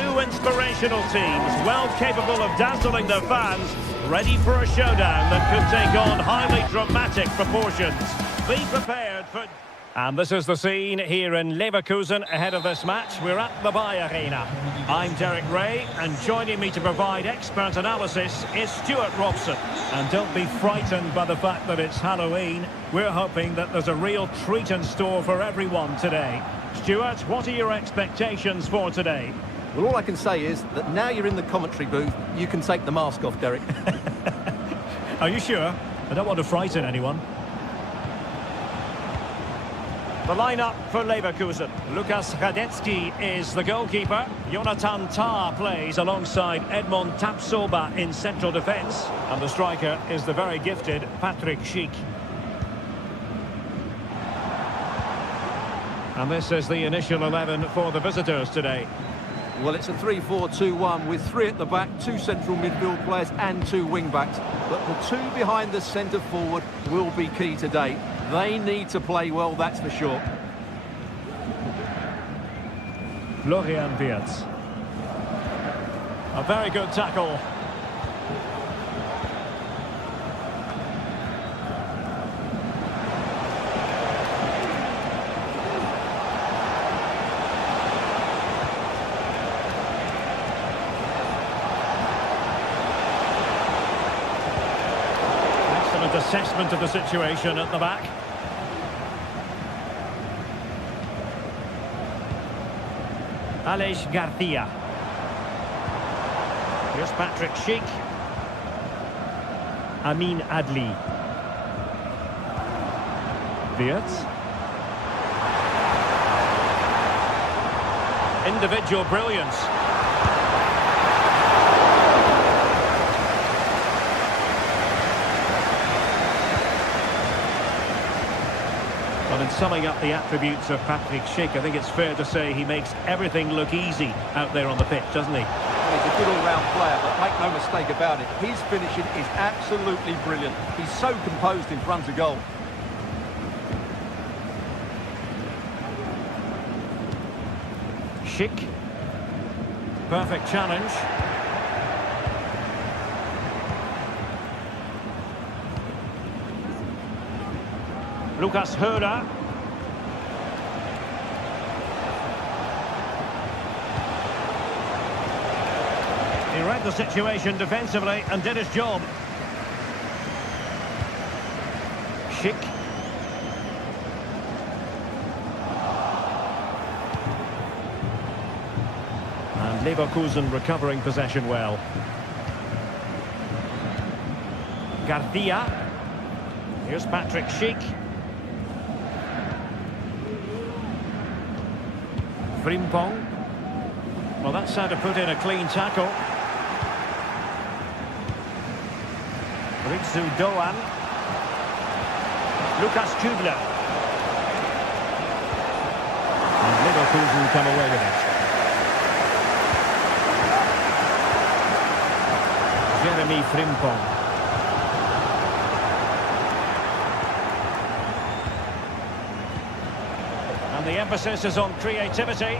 Two inspirational teams, well capable of dazzling their fans, ready for a showdown that could take on highly dramatic proportions. Be prepared for... And this is the scene here in Leverkusen ahead of this match. We're at the Bayer Arena. I'm Derek Ray, and joining me to provide expert analysis is Stuart Robson. And don't be frightened by the fact that it's Halloween. We're hoping that there's a real treat in store for everyone today. Stuart, what are your expectations for today? Well, all I can say is that now you're in the commentary booth, you can take the mask off, Derek. Are you sure? I don't want to frighten anyone. The lineup for Leverkusen. Lukas Radetzky is the goalkeeper. Jonathan Tah plays alongside Edmond Tapsoba in central defence. And the striker is the very gifted Patrick Schick. And this is the initial 11 for the visitors today. Well, it's a 3-4-2-1 with three at the back, two central midfield players and two wing-backs. But the two behind the centre forward will be key today. They need to play well, that's for sure. Florian Wirtz. A very good tackle. Excellent assessment of the situation at the back. Aleix Garcia. Here's Patrick Schick. Amin Adli. Wirtz. Individual brilliance. Well, in summing up the attributes of Patrick Schick, I think it's fair to say he makes everything look easy out there on the pitch, doesn't he? Well, he's a good all-round player, but make no mistake about it, his finishing is absolutely brilliant. He's so composed in front of goal. Schick. Perfect challenge. Lucas Höder. He read the situation defensively and did his job. Schick. And Leverkusen recovering possession well. Garcia. Here's Patrick Schick. Frimpong. Well, that's how to put in a clean tackle. Ritsu Doan. Lucas Kübler. And Leverkusen come away with it. Jeremy Frimpong. And the emphasis is on creativity.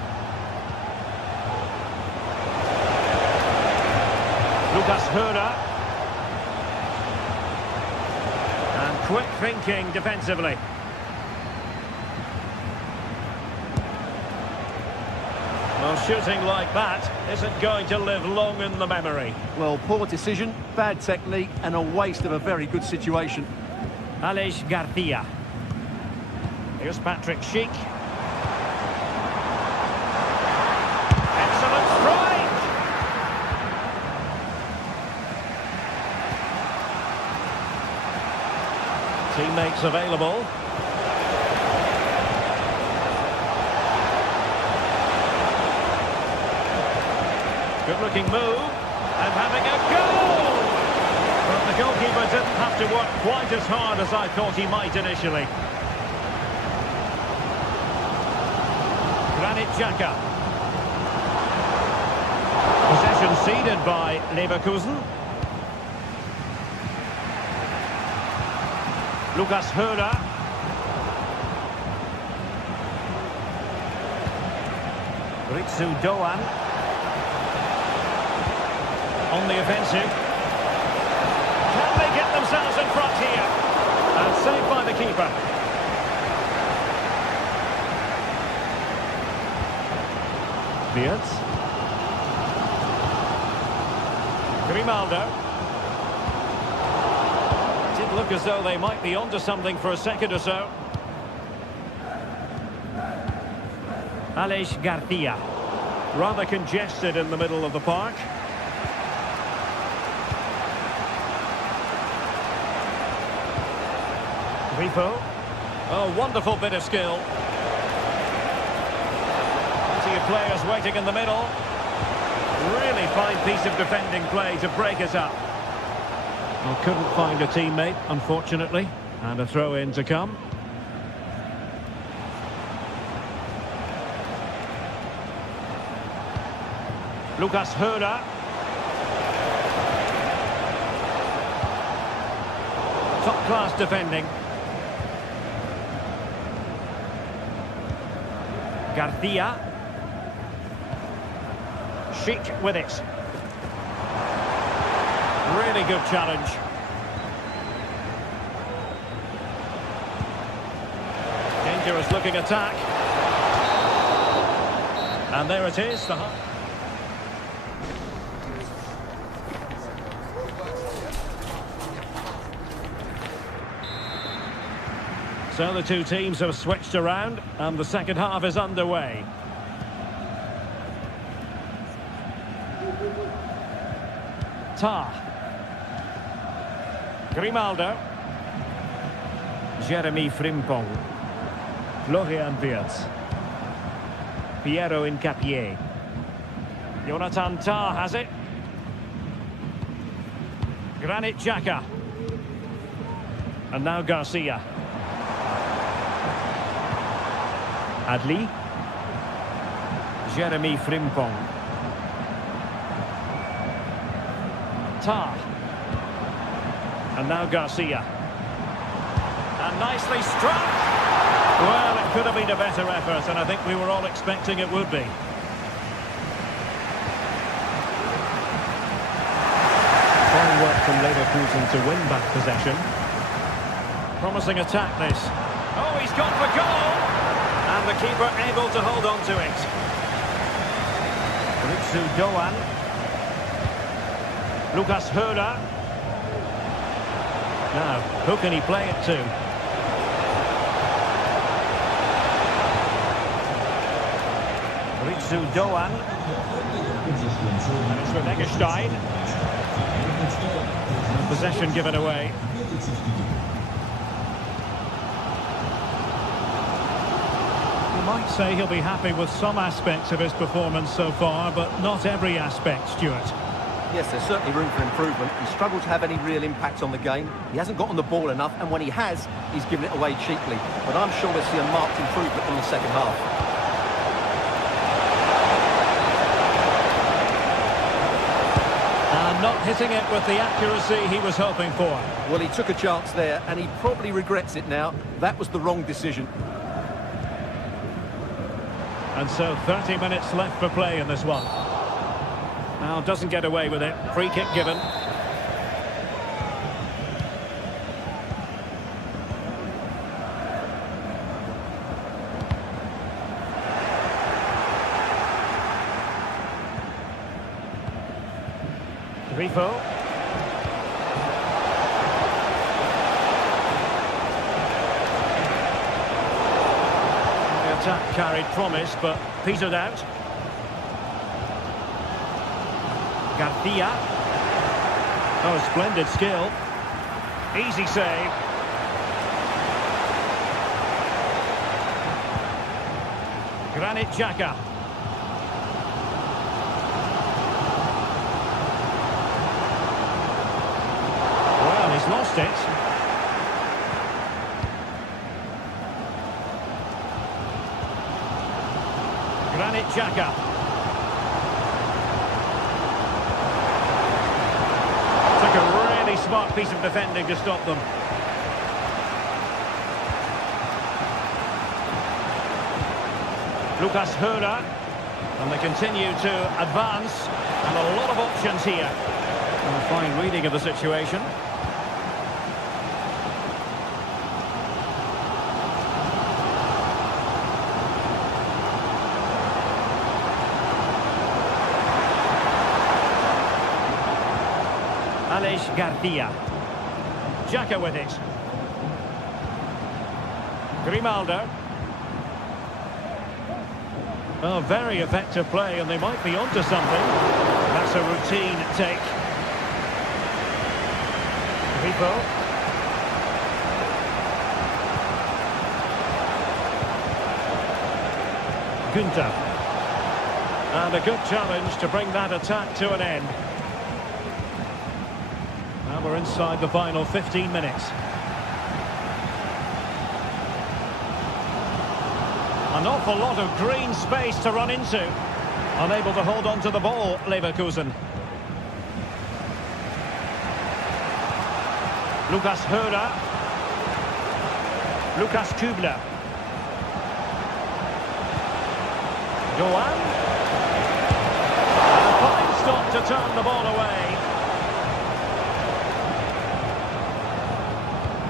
Lucas Höder. And quick thinking defensively. Well, shooting like that isn't going to live long in the memory. Well, poor decision, bad technique and a waste of a very good situation. Aleix Garcia. Here's Patrick Schick. Excellent strike! Teammates available. Good-looking move, and having a goal! But the goalkeeper didn't have to work quite as hard as I thought he might initially. Granit Xhaka. Possession ceded by Leverkusen. Lucas Höder. Ritsu Doan. on the offensive. Can they get themselves in front here? And saved by the keeper. Beards. Grimaldo. Did look as though they might be onto something for a second or so. Aleix Garcia. Rather congested in the middle of the park. Grifo. Oh, wonderful bit of skill. Plenty of players waiting in the middle. Really fine piece of defending play to break us up. Well, couldn't find a teammate, unfortunately. And a throw-in to come. Lucas Herrera. Top-class defending. Garcia. Chic with it. Really good challenge. Dangerous looking attack. And there it is. So the two teams have switched around and the second half is underway. Tar. Grimaldo. Jeremy Frimpong. Florian Wirtz. Piero Incapié. Jonathan Tah has it. Granit Xhaka. And now Garcia. Adli. Jeremy Frimpong. Tah. And now Garcia. And nicely struck. Well, it could have been a better effort, and I think we were all expecting it would be. Fine work from Leverkusen to win back possession. Promising attack, this. Oh, he's gone for goal! And the keeper able to hold on to it. Ritsu Doan. Lucas Herrera. Now, who can he play it to? Ritsu Doan. And it's for Eggestein. Possession given away. You might say he'll be happy with some aspects of his performance so far, but not every aspect, Stuart. Yes, there's certainly room for improvement. He struggled to have any real impact on the game. He hasn't got on the ball enough, and when he has, he's given it away cheaply. But I'm sure we'll see a marked improvement in the second half. And not hitting it with the accuracy he was hoping for. Well, he took a chance there, and he probably regrets it now. That was the wrong decision. And so 30 minutes left for play in this one. Now doesn't get away with it. Free kick given. Grifo. The attack carried promise, but petered out. Garcia. Oh, splendid skill. Easy save. Granit Xhaka. Well, he's lost it. Granit Xhaka. Took a really smart piece of defending to stop them. Lucas Herrera. And they continue to advance. And a lot of options here. Fine reading of the situation. Aleix Garcia. Xhaka with it. Grimaldo. Oh, very effective play, and they might be onto something. That's a routine take. Ripo. Günther. And a good challenge to bring that attack to an end. Now we're inside the final 15 minutes. An awful lot of green space to run into. Unable to hold on to the ball, Leverkusen. Lucas Höra. Lucas Kübler. Doan. And a fine stop to turn the ball away.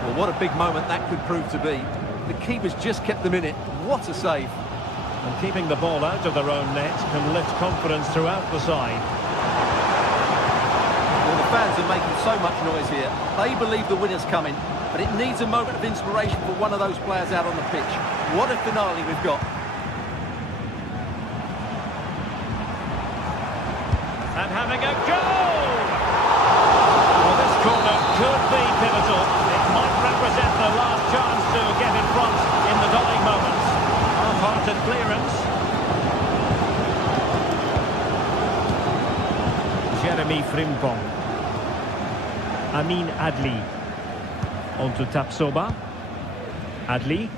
Well, what a big moment that could prove to be. The keeper's just kept them in it. What a save. And keeping the ball out of their own net can lift confidence throughout the side. Well, the fans are making so much noise here. They believe the winner's coming, but it needs a moment of inspiration for one of those players out on the pitch. What a finale we've got. And having a goal! Well, this corner could be pivotal. It might represent the last chance to get in front in the dying moments. Half-hearted clearance. Jeremy Frimpong. Amin Adli. On to Tapsoba. Adli.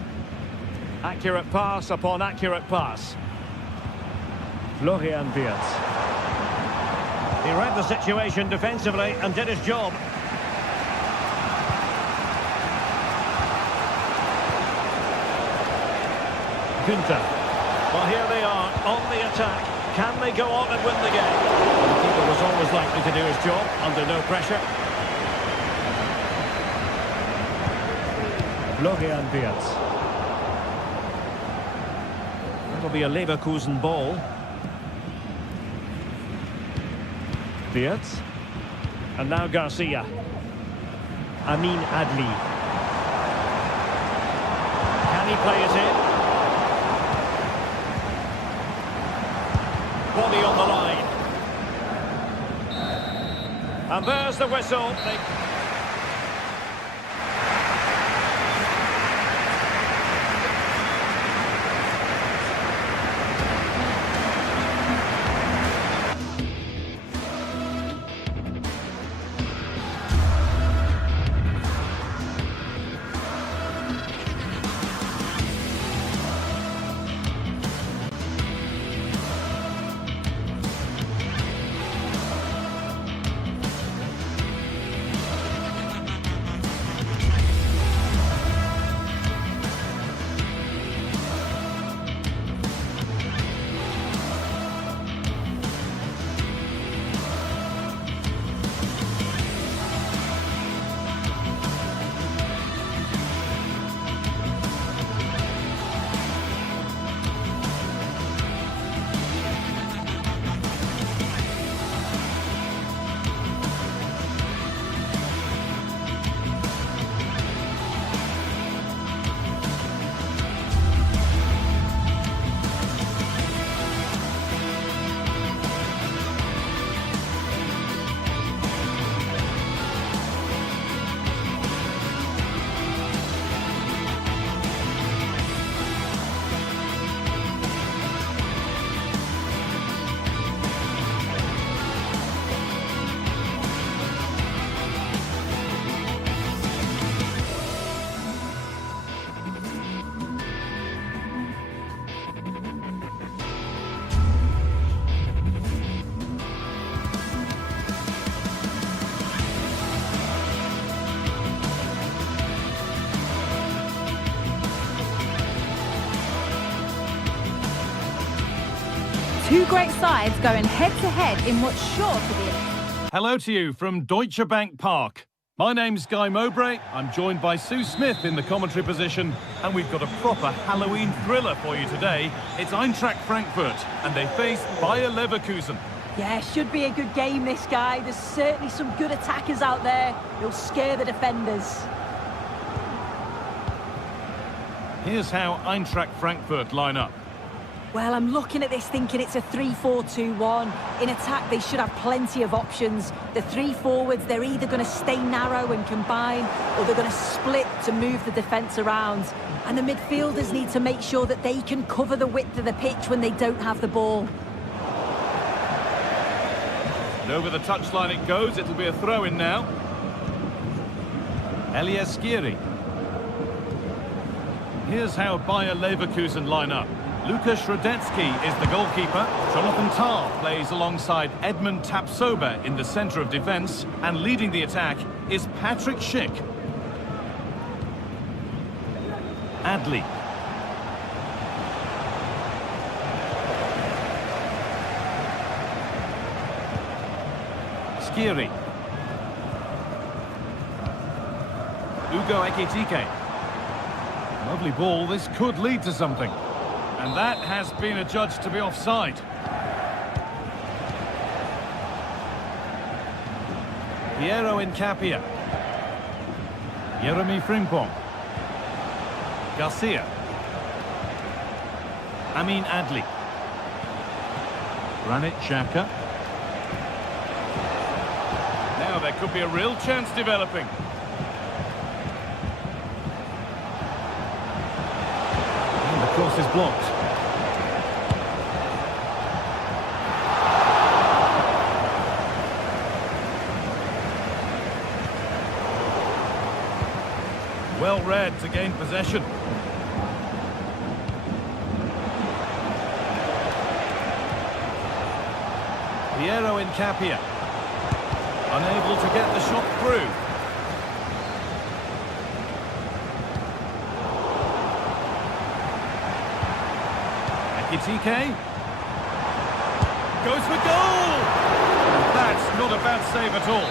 Accurate pass upon accurate pass. Florian Wirtz. He read the situation defensively and did his job. Günther. Well, here they are on the attack. Can they go on and win the game? The keeper was always likely to do his job under no pressure. Florian Wirtz. That'll be a Leverkusen ball. Wirtz. And now Garcia. Amin Adli. Can he play it in? Body on the line. And there's the whistle. Two great sides going head-to-head in what's sure to be Hello to you from Deutsche Bank Park. My name's Guy Mowbray. I'm joined by Sue Smith in the commentary position, and we've got a proper Halloween thriller for you today. It's Eintracht Frankfurt, and they face Bayer Leverkusen. Yeah, should be a good game, this guy. There's certainly some good attackers out there. He'll scare the defenders. Here's how Eintracht Frankfurt line up. Well, I'm looking at this thinking it's a 3-4-2-1. In attack, they should have plenty of options. The three forwards, they're either going to stay narrow and combine, or they're going to split to move the defence around. And the midfielders need to make sure that they can cover the width of the pitch when they don't have the ball. And over the touchline it goes. It'll be a throw-in now. Elias Skiri. Here's how Bayer Leverkusen line up. Lukas Radetzky is the goalkeeper. Jonathan Tah plays alongside Edmund Tapsoba in the centre of defence. And leading the attack is Patrick Schick. Adli. Skiri. Ugo Ekitike. Lovely ball. This could lead to something. And that has been adjudged to be offside. Piero Incapia. Jeremy Frimpong. Garcia. Amin Adli. Granit Xhaka. Now there could be a real chance developing. And the cross is blocked. Well read to gain possession. Piero Incapia. Unable to get the shot through. Ekitike. Goes for goal! And that's not a bad save at all.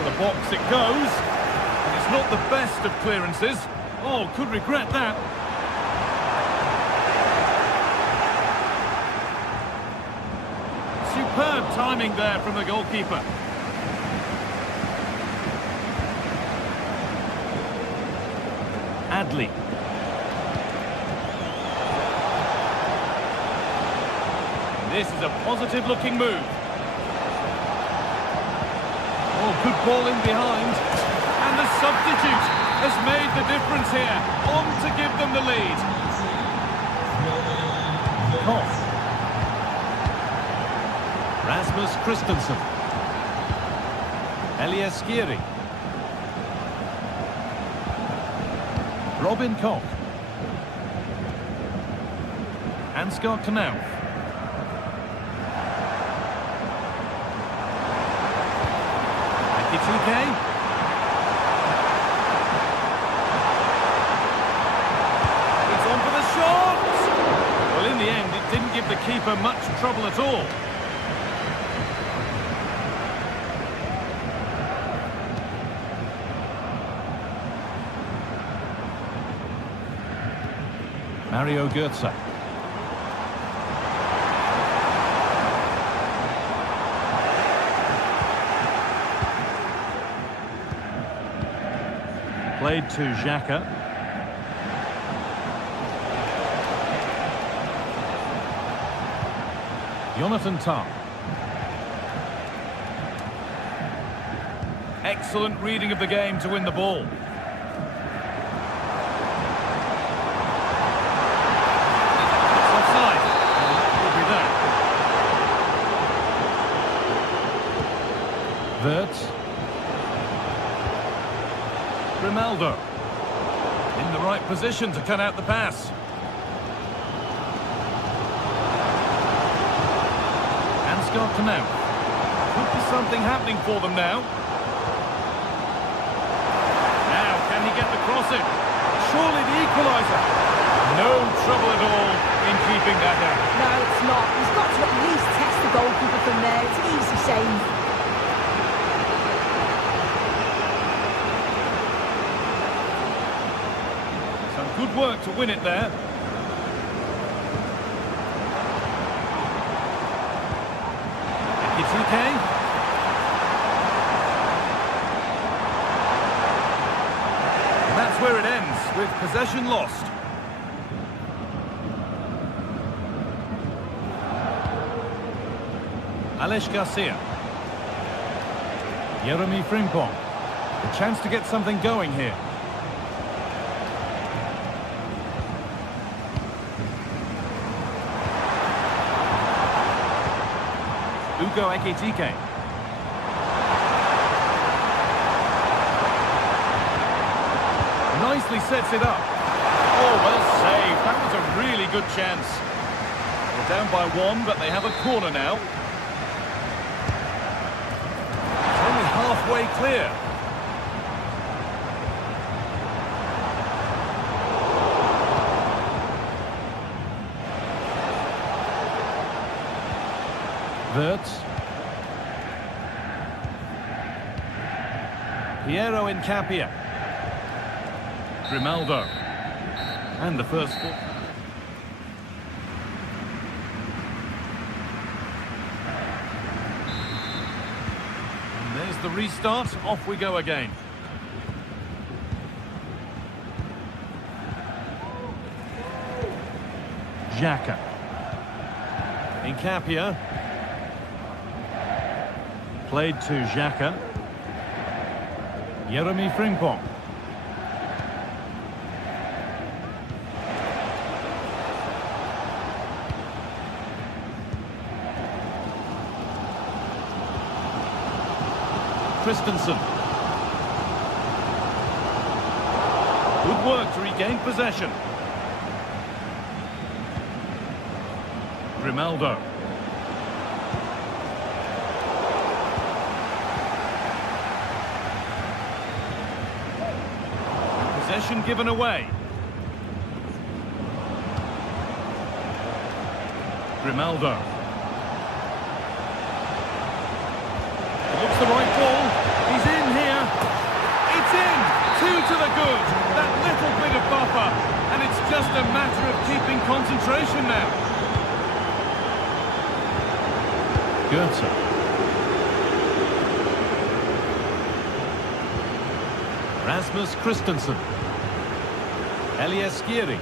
The box it goes, and it's not the best of clearances. Oh, could regret that. Superb timing there from the goalkeeper. Adli. This is a positive looking move. Oh, good ball in behind. And the substitute has made the difference here. On to give them the lead. Koch. Rasmus Christensen. Elias Skiri. Robin Koch. Ansgar Knauf. Ekitike. It's on for the shot! Well, in the end, it didn't give the keeper much trouble at all. Mario Götze. Played to Xhaka. Jonathan Tah. Excellent reading of the game to win the ball. It's offside. Well, that will be that. Wirtz. Grimaldo. In the right position to cut out the pass. Ansgar Knauf. Could be something happening for them now. Now, can he get the cross in? Surely the equaliser. No trouble at all in keeping that out. No, it's not. He's got to at least test the the goalkeeper from there. It's an easy save. Some good work to win it there. Ekitike. And that's where it ends, with possession lost. Alex Garcia. Jeremy Frimpong. A chance to get something going here. Ugo Ekitike. Nicely sets it up. Oh, well saved. That was a really good chance. They're down by one, but they have a corner now. It's only halfway clear. Wirtz. Piero Incapia. Grimaldo. And the first ball. And there's the restart. Off we go again. Xhaka. Incapia. Played to Xhaka. Jeremy Frimpong. Christensen. Good work to regain possession. Grimaldo. Possession given away. Grimaldo. It looks the right ball. He's in here. It's in. 2 to the good. That little bit of buffer. And it's just a matter of keeping concentration now. Goethe. Rasmus Christensen. Elias Skiri.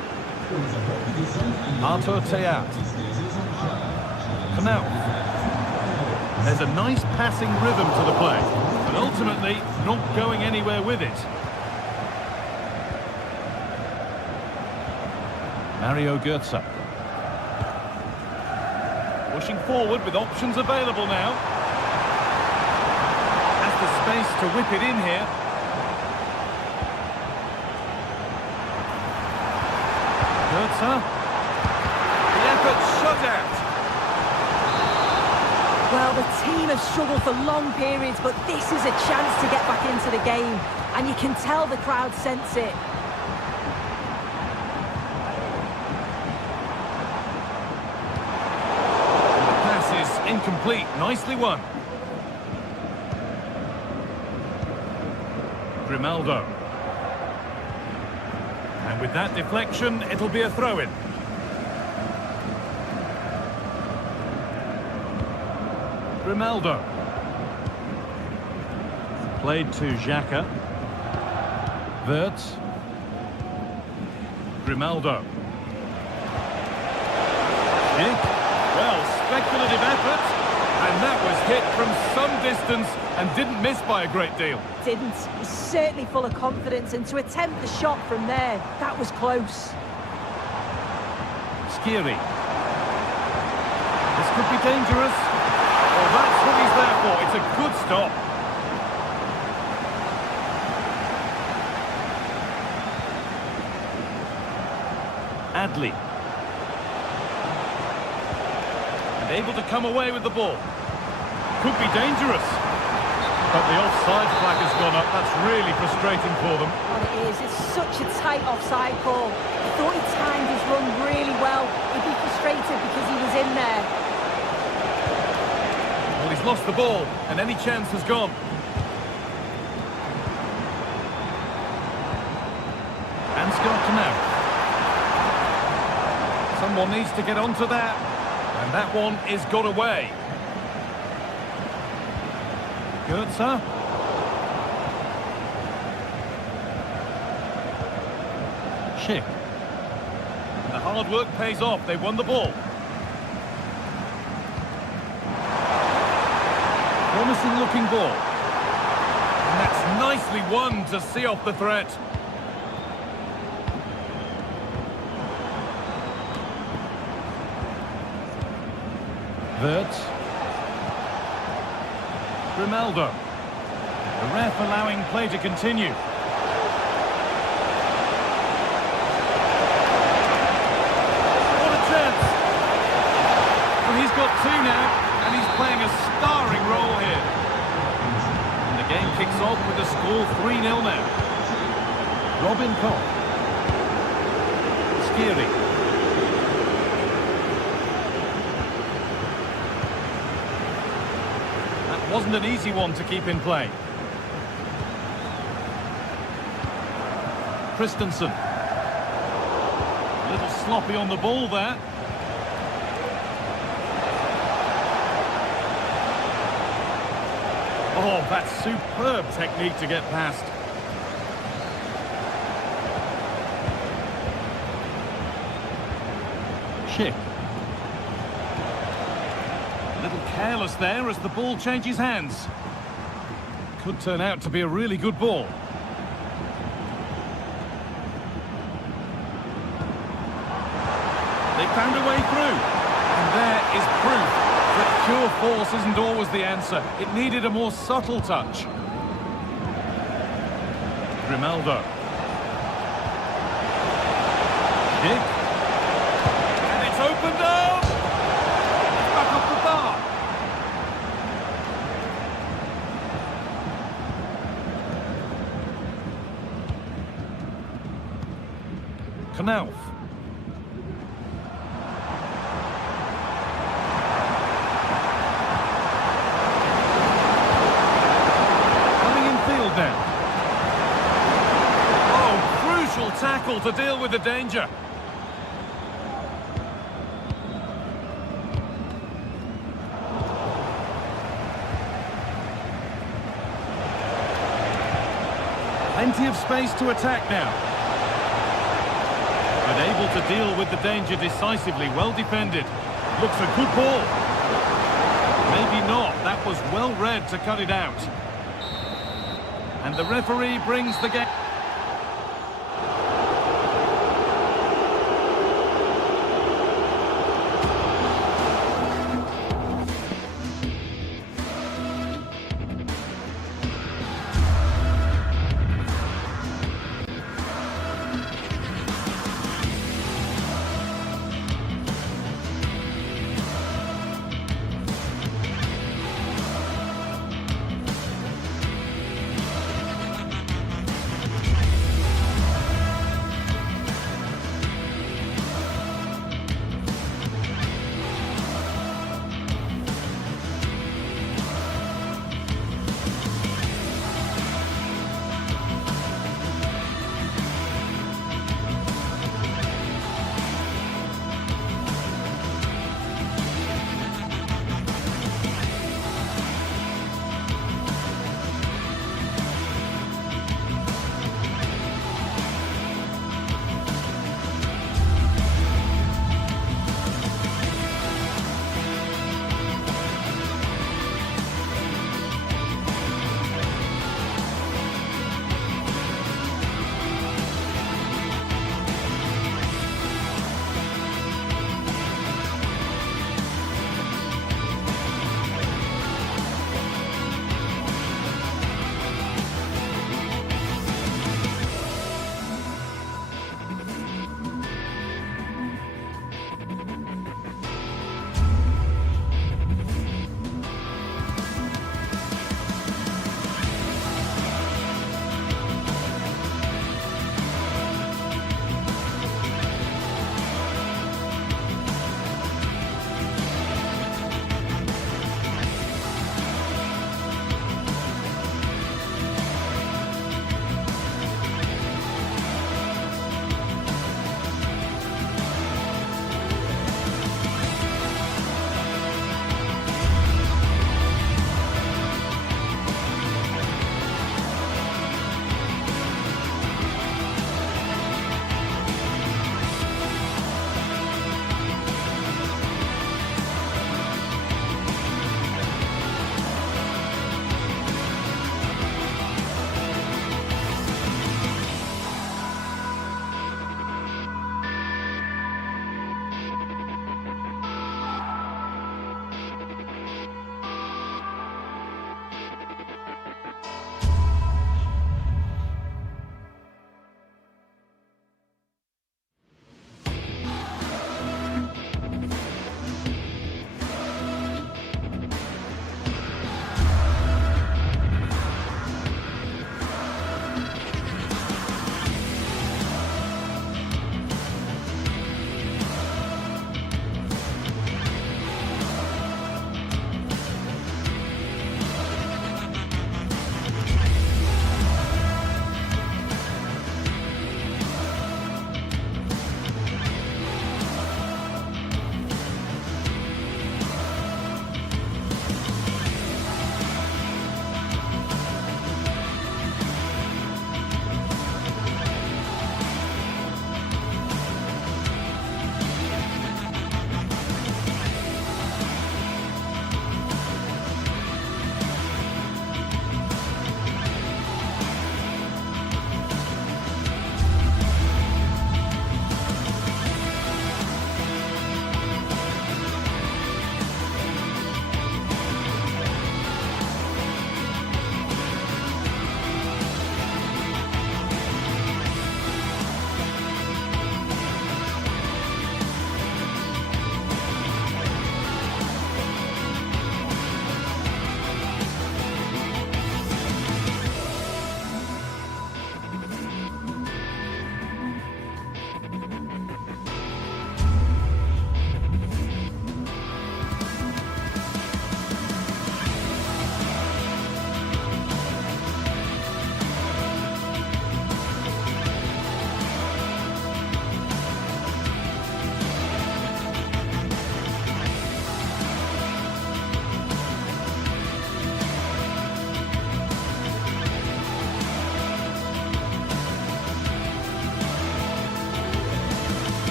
Artur Teat. Knauf. There's a nice passing rhythm to the play, but ultimately not going anywhere with it. Mario Götze. Pushing forward with options available now. Has the space to whip it in here. Götze. The effort shut out. Well, the team have struggled for long periods, but this is a chance to get back into the game. And you can tell the crowd sense it. And the pass is incomplete. Nicely won. Grimaldo. And with that deflection, it'll be a throw-in. Grimaldo. Played to Xhaka. Wirtz. Grimaldo. Schick. Well, speculative effort. And that was hit from some distance and didn't miss by a great deal. Didn't. He's certainly full of confidence, and to attempt the shot from there, that was close. Skiri. This could be dangerous. Well, that's what he's there for. It's a good stop. Adli. And able to come away with the ball. Could be dangerous. But the offside flag has gone up. That's really frustrating for them. Well, it is. It's such a tight offside call. I thought he timed his run really well. He'd be frustrated because he was in there. He's lost the ball, and any chance has gone. And Scott now. Someone needs to get onto that. And that one is got away. Goetze. Schick. The hard work pays off. They won the ball. Promising looking ball. And that's nicely won to see off the threat. Wirtz. Grimaldo. The ref allowing play to continue. What a chance! Well, he's got two now, and he's playing a starring role here. And the game kicks off with the score 3-0 now. Robin Koch. Skiri. Wasn't an easy one to keep in play. Christensen. A little sloppy on the ball there. Oh, that's superb technique to get past. Schick. A little careless there as the ball changes hands. Could turn out to be a really good ball. They found a way through. And there is proof that pure force isn't always the answer. It needed a more subtle touch. Grimaldo. Dick. And it's opened up! Back off the bar. Knauf. Coming in field now. Oh, crucial tackle to deal with the danger. Plenty of space to attack now. But able to deal with the danger decisively, well defended. Looks a good ball. Maybe not, that was well read to cut it out. And the referee brings the game.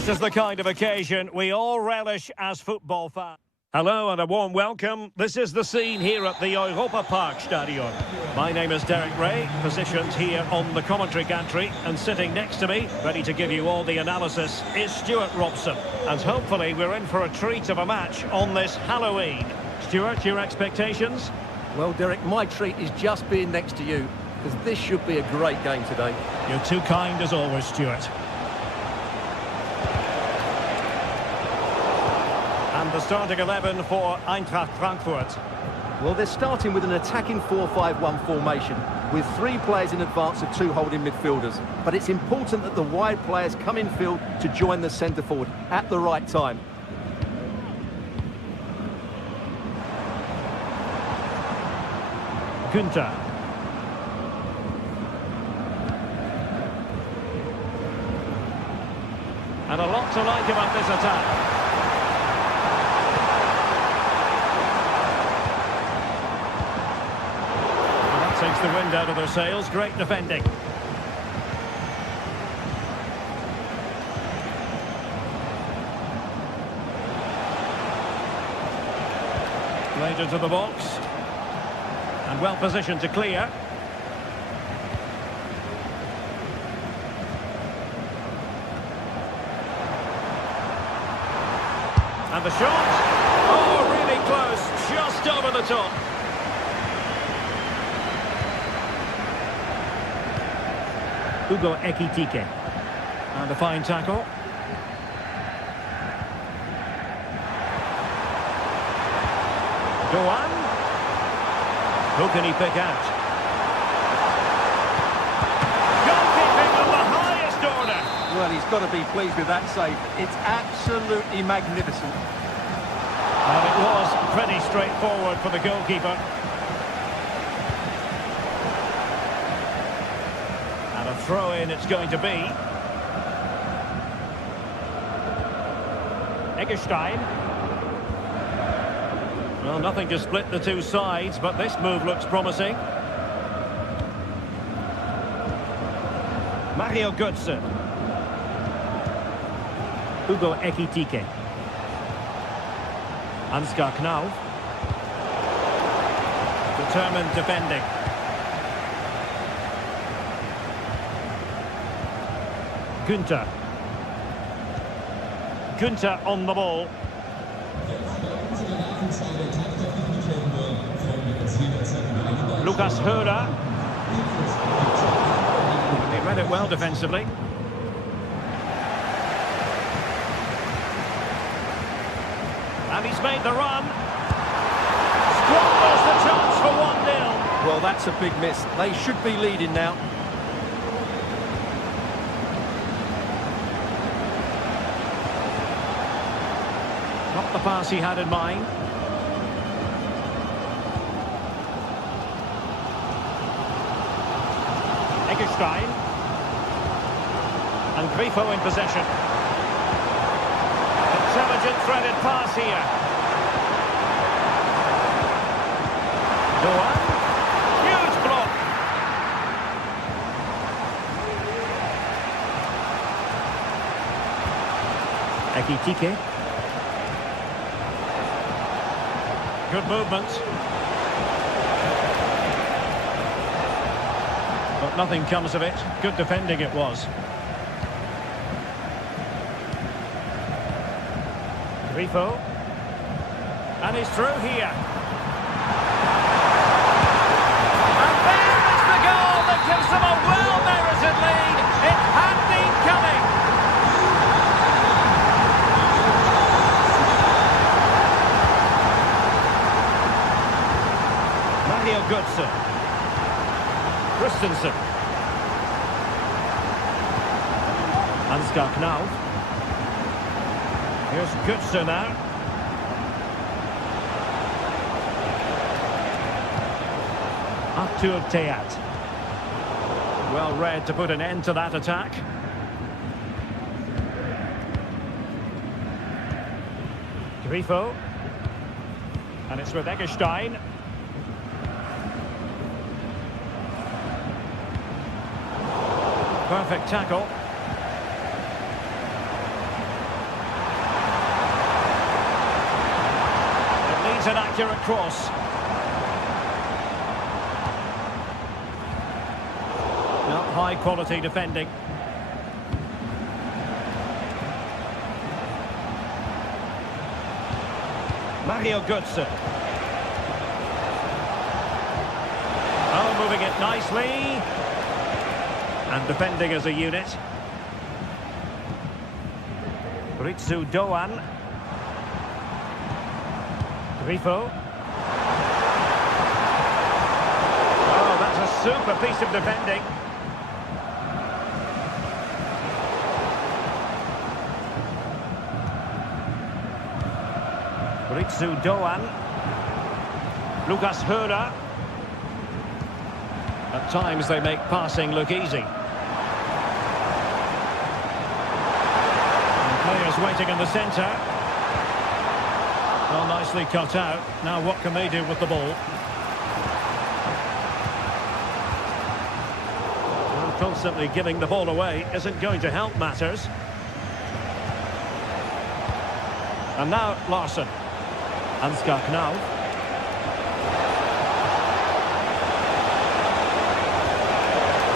This is the kind of occasion we all relish as football fans. Hello and a warm welcome. This is the scene here at the Europa Park Stadion. My name is Derek Ray, positioned here on the commentary gantry, and sitting next to me, ready to give you all the analysis, is Stuart Robson. And hopefully we're in for a treat of a match on this Halloween. Stuart, your expectations? Well, Derek, my treat is just being next to you, because this should be a great game today. You're too kind as always, Stuart. And the starting 11 for Eintracht Frankfurt. Well, they're starting with an attacking 4-5-1 formation, with 3 players in advance of 2 holding midfielders. But it's important that the wide players come in field to join the centre forward at the right time. Günther. And a lot to like about this attack. Takes the wind out of their sails. Great defending. Played into the box. And well positioned to clear. And the shot. Oh, really close. Just over the top. Hugo Ekitike. And a fine tackle. Doan. Who can he pick out? Goalkeeping of the highest order. Well, he's got to be pleased with that save. It's absolutely magnificent. And it was pretty straightforward for the goalkeeper. Throw-in it's going to be. Eggestein. Well, nothing to split the two sides, but this move looks promising. Mario Götze. Hugo Ekitike. Ansgar Knauf. Determined defending. Günther. Günther on the ball. Lucas Hörer. They read it well defensively. And he's made the run. Squanders the chance for 1-0. Well, that's a big miss. They should be leading now. Not the pass he had in mind. Eggestein. And Grifo in possession. Intelligent threaded pass here. Doan. Huge block. Ekitike. Good movement. But nothing comes of it. Good defending it was. Grifo. And he's through here. And there is the goal that gives them a well-merited lead. It had been coming. Mario Götze. Christensen. Ansgar Knauf. Here's Götze now. Artur Teat. Well read to put an end to that attack. Grifo. And it's with Eggestein. Perfect tackle. finds an accurate cross. Not high quality defending. Mario Götze. Oh, moving it nicely. And defending as a unit. Ritsu Doan. Grifo. Oh, that's a super piece of defending. Ritsu Doan. Lucas Höra. At times they make passing look easy. And players waiting in the centre. Well, nicely cut out. Now what can they do with the ball? Well, constantly giving the ball away isn't going to help matters. And now Larsson. Ansgar Knauf.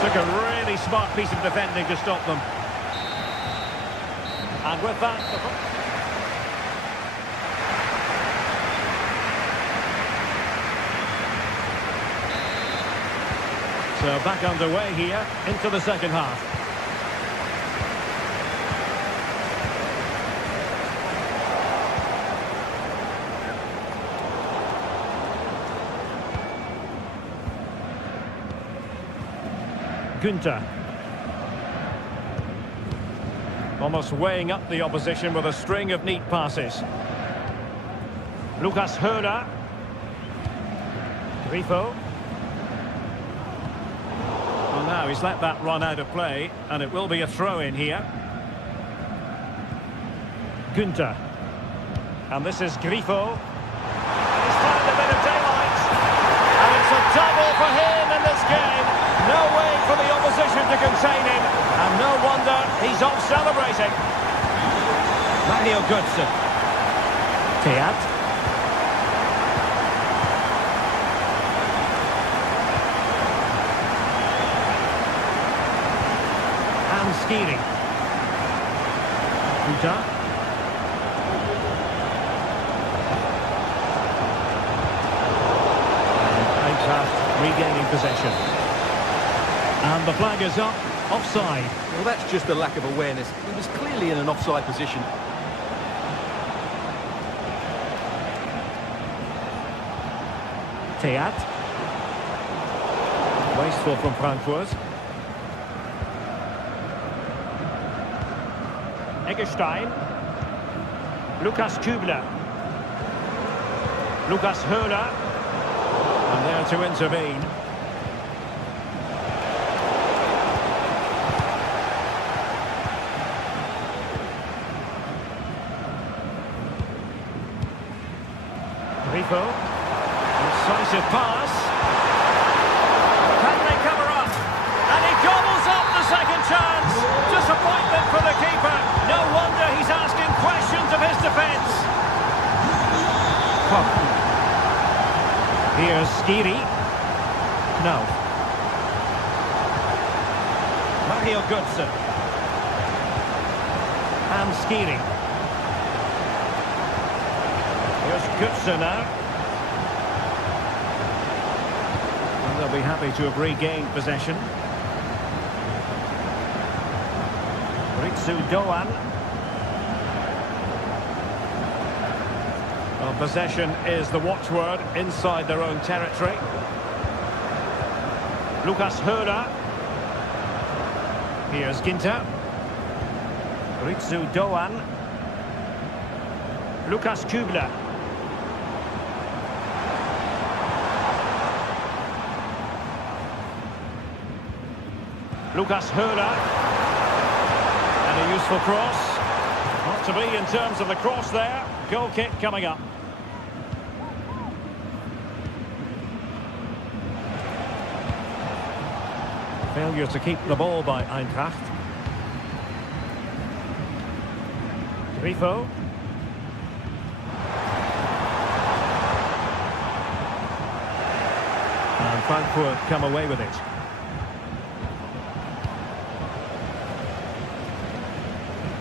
Took a really smart piece of defending to stop them. And with that... So back underway here into the second half. Günther. Almost weighing up the opposition with a string of neat passes. Lucas Höra. Grifo. Well, now he's let that run out of play, and it will be a throw-in here. Günther. And this is Grifo. He's found a bit of daylight. And it's a double for him in this game. No way for the opposition to contain him. And no wonder he's off celebrating. Mario Götze. Teat. And Skiri. Uta. Eintracht regaining possession. And the flag is up, offside. Well, that's just a lack of awareness. He was clearly in an offside position. Teat. Wasteful from Frankfurt. Eggestein. Lukas Kübler. Lucas Höra. And there to intervene. Grifo. Decisive pass. Can they cover up? And he gobbles up the second chance. Disappointment for the keeper. No wonder he's asking questions of his defence. Here's Skiri. No. Mario Götze. And Skiri. Here's Götze now. And they'll be happy to have regained possession. Ritsu Doan. Well, possession is the watchword inside their own territory. Lucas Höra. Here's Günther. Ritsu Doan. Lucas Kübler. Lucas Höra. And a useful cross. Not to be in terms of the cross there. Goal kick coming up. Failure to keep the ball by Eintracht. Grifo. Frankfurt come away with it.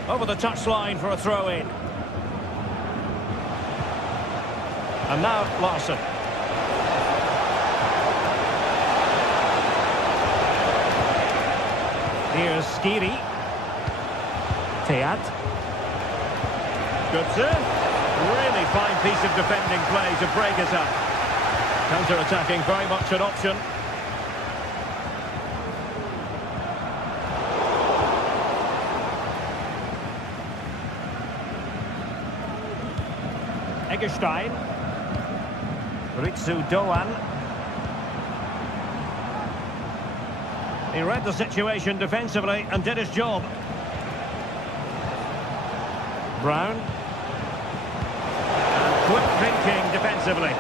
Over the touchline for a throw-in. And now Larson. Here's Skiri. Teat. Good serve. Really fine piece of defending play to break us up. Counter-attacking, very much an option. Eggestein. Ritsu Doan. He read the situation defensively and did his job. Brown. And quick thinking defensively.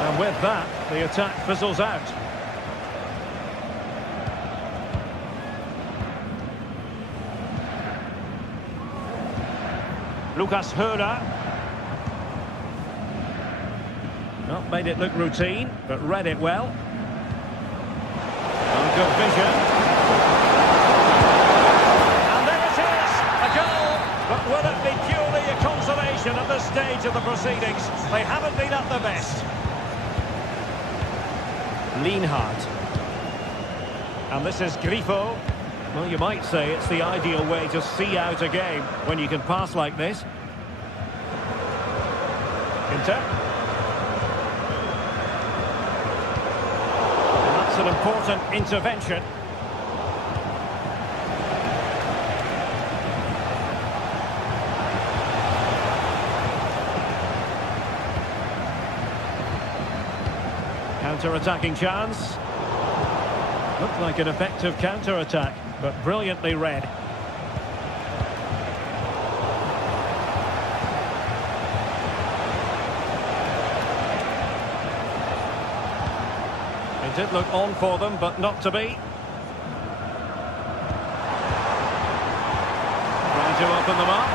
And with that, the attack fizzles out. Lucas Höra. Not made it look routine, but read it well. And good vision. And there it is! A goal! But will it be purely a consolation at this stage of the proceedings? They haven't been at their best. Lienhard. And this is Grifo. Well, you might say it's the ideal way to see out a game when you can pass like this. Inter. And that's an important intervention. Counter-attacking chance. Looked like an effective counter-attack, but brilliantly read. It did look on for them, but not to be. Trying to open them up.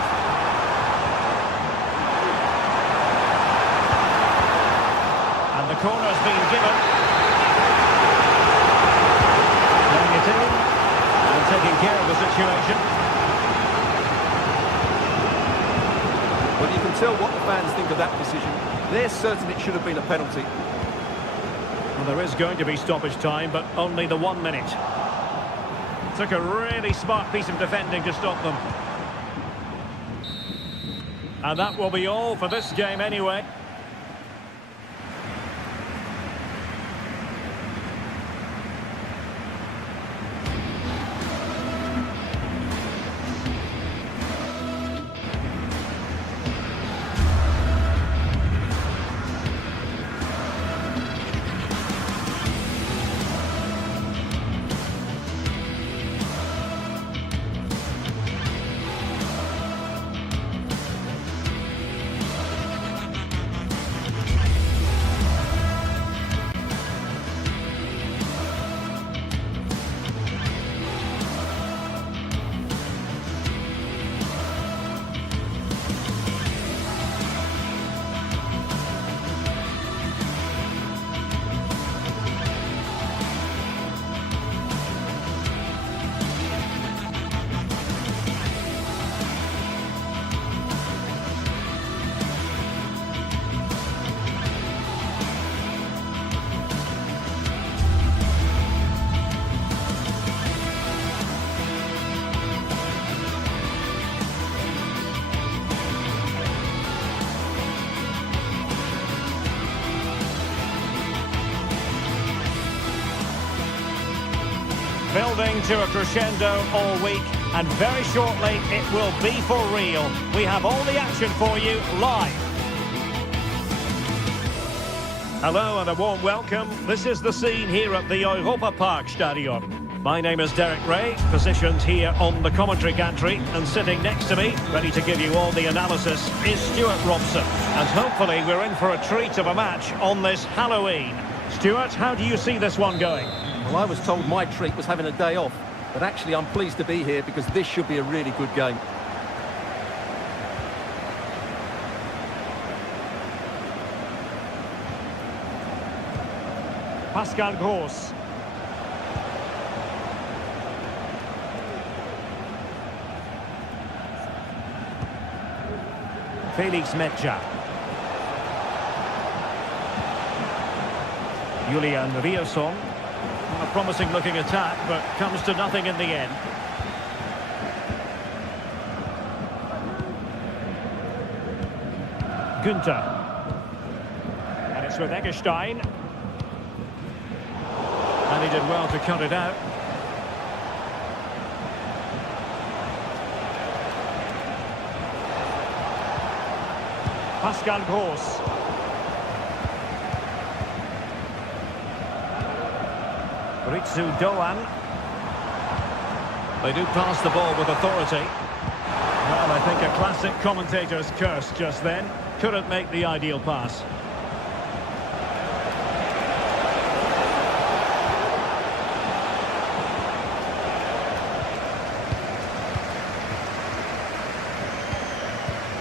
And the corner's been given. Playing it in. And taking care of the situation. Well, you can tell what the fans think of that decision. They're certain it should have been a penalty. Well, there is going to be stoppage time, but only the 1 minute. Took a really smart piece of defending to stop them. And that will be all for this game anyway. Building to a crescendo all week, and very shortly it will be for real. We have all the action for you live. Hello and a warm welcome. This is the scene here at the Europa Park Stadion. My name is Derek Ray, positioned here on the commentary gantry, and sitting next to me, ready to give you all the analysis, is Stuart Robson. And hopefully we're in for a treat of a match on this Halloween. Stuart, how do you see this one going? Well, I was told my treat was having a day off. But actually, I'm pleased to be here because this should be a really good game. Pascal Gross. Felix Metscher. Julian Rierson. A promising looking attack, but comes to nothing in the end. Günther. And it's with Eggestein. And he did well to cut it out. Pascal Gross. Ritsu Doan. They do pass the ball with authority. Well, I think a classic commentator's curse just then. Couldn't make the ideal pass.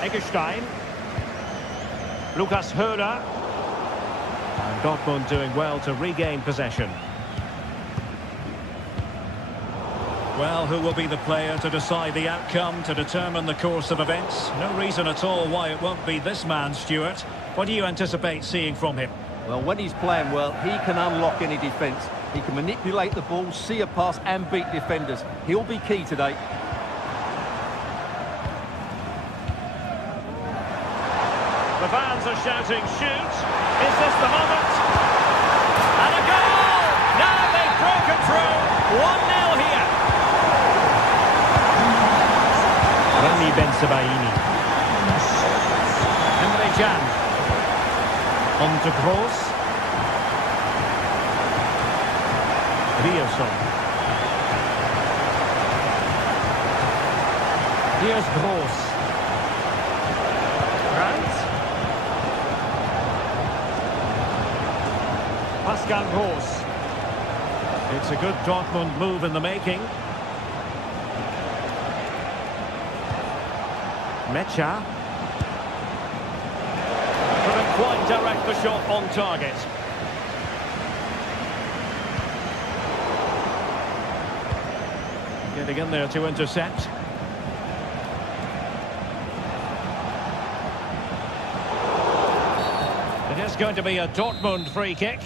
Eggestein. Lukas Höhler. And Dortmund doing well to regain possession. Well, who will be the player to decide the outcome, to determine the course of events? No reason at all why it won't be this man, Stuart. What do you anticipate seeing from him? Well, when he's playing well, he can unlock any defence. He can manipulate the ball, see a pass and beat defenders. He'll be key today. The fans are shouting, shoot! Is this the moment? And a goal! Now they've broken through! 1-0 here. Rami Ben-Sebaini. Emre Can. On to Gross. Rierson. Here's Gross. Pascal Gross. It's a good Dortmund move in the making. Metscher. Couldn't quite direct the shot on target. Getting in there to intercept. It is going to be a Dortmund free kick.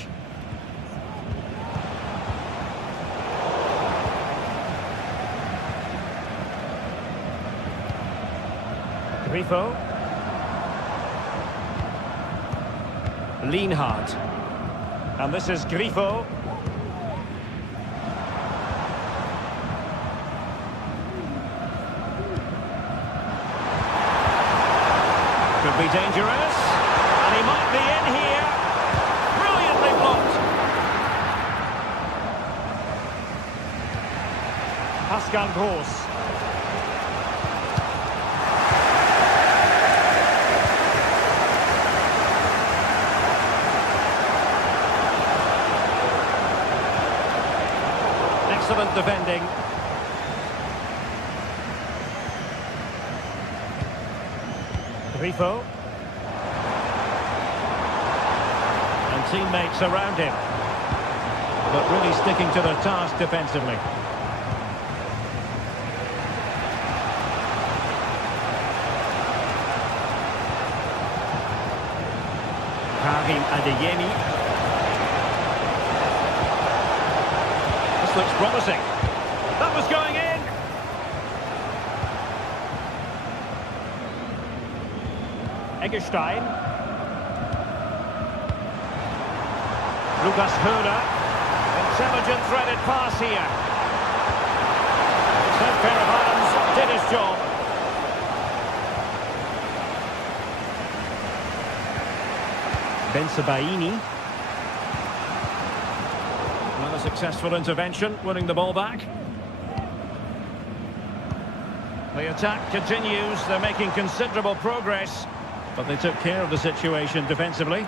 Grifo. Lienhardt. And this is Grifo. Could be dangerous. And he might be in here. Brilliantly blocked. Pascal Gross. Excellent defending. Grifo. And teammates around him. But really sticking to their task defensively. Karim Adeyemi. Looks promising. That was going in. Eggestein. Lukas Höhler. Intelligent threaded pass here. That pair of hands did his job. Ben-Sebaini. Well, a successful intervention, winning the ball back. The attack continues. They're making considerable progress, but they took care of the situation defensively.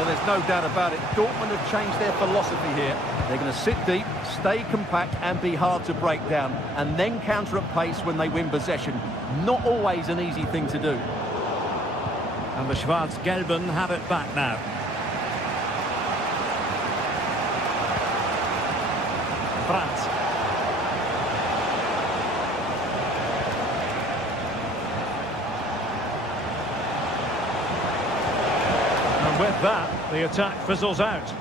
Well, there's no doubt about it. Dortmund have changed their philosophy here. They're going to sit deep, stay compact and be hard to break down, and then counter at pace when they win possession. Not always an easy thing to do. And the Schwarz-Gelben have it back now. France. And with that, the attack fizzles out.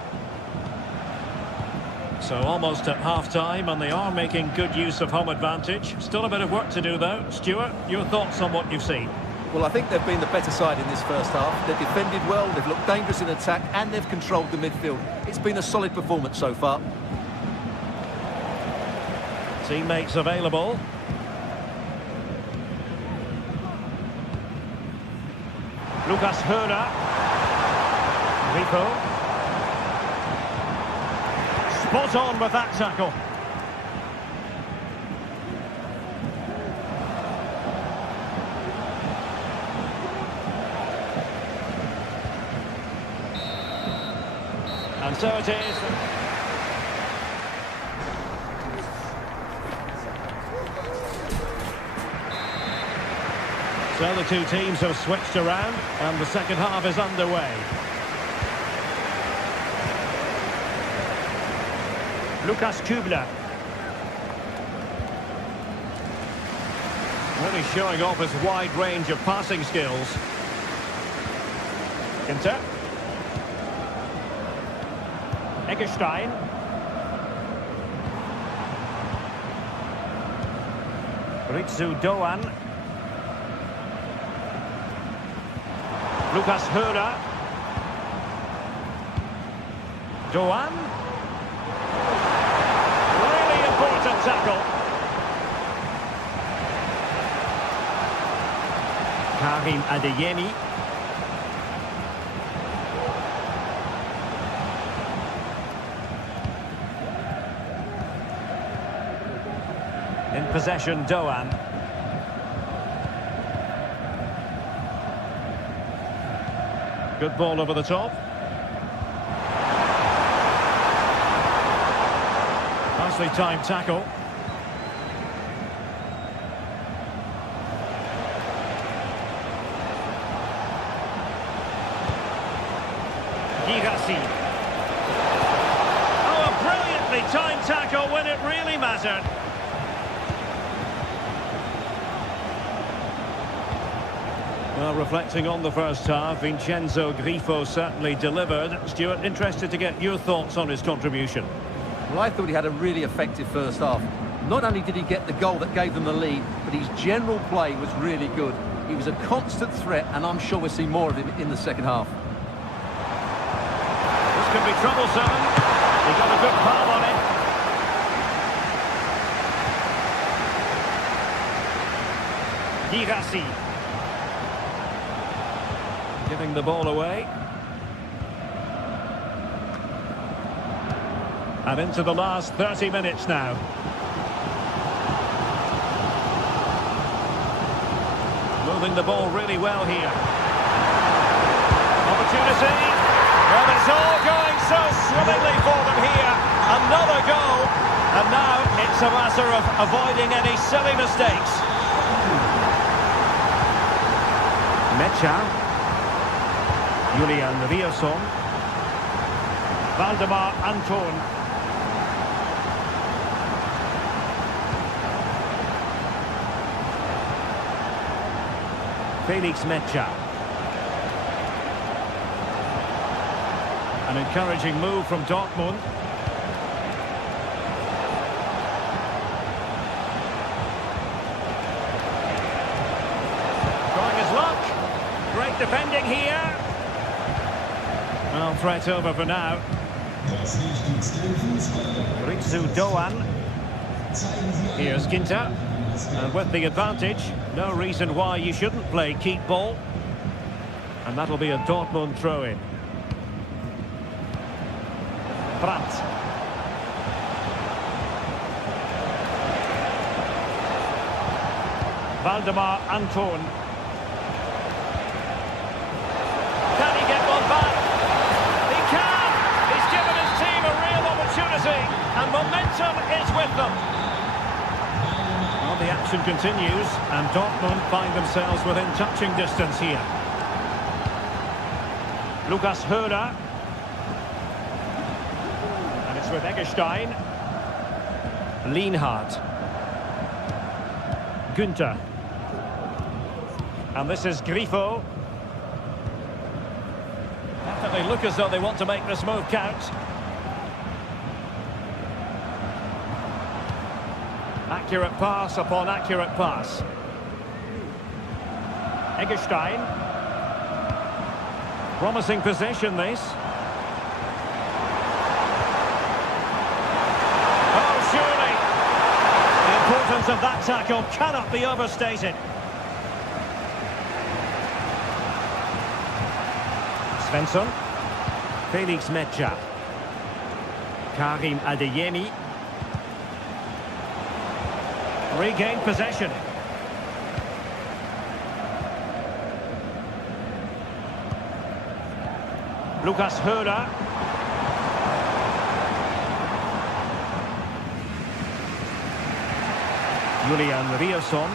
So almost at half-time, and they are making good use of home advantage. Still a bit of work to do, though. Stuart, your thoughts on what you've seen? Well, I think they've been the better side in this first half. They've defended well, they've looked dangerous in attack, and they've controlled the midfield. It's been a solid performance so far. Teammates available. Lucas Höhner. Rico. Spot on with that tackle. And so it is. So the two teams have switched around, and the second half is underway. Lukas Kübler. Really showing off his wide range of passing skills. Inter. Eggestein. Ritsu Doan. Lucas Höhner. Doan. Really important tackle. Karim Adeyemi. In possession, Doan. Good ball over the top. Nicely timed tackle. Girassi. Oh, a brilliantly timed tackle when it really mattered. Well, reflecting on the first half, Vincenzo Grifo certainly delivered. Stuart, interested to get your thoughts on his contribution. Well, I thought he had a really effective first half. Not only did he get the goal that gave them the lead, but his general play was really good. He was a constant threat, and I'm sure we'll see more of him in the second half. This could be troublesome. He got a good palm on it. Girassi. Giving the ball away. And into the last 30 minutes now. Moving the ball really well here. Opportunity. Well, it's all going so swimmingly for them here. Another goal. And now it's a matter of avoiding any silly mistakes. Mecha. Julian Rierson. Valdemar Anton. Felix Mecha. An encouraging move from Dortmund. Trying his luck. Great defending here. Well, threat over for now. Ritsu Doan. Here's Ginter. And with the advantage, no reason why you shouldn't play keep ball. And that'll be a Dortmund throw-in. Brandt. Valdemar Anton. Can he get one back? action continues, and Dortmund find themselves within touching distance here. Lucas Höder. And it's with Eggestein. Lienhardt. Günther. And this is Grifo. Definitely look as though they want to make this move count. Accurate pass upon accurate pass. Eggestein. Promising possession, this. Oh, surely. The importance of that tackle cannot be overstated. Svensson. Felix Metscher. Karim Adeyemi. Regained possession. Lucas Höder. Julian Rierson.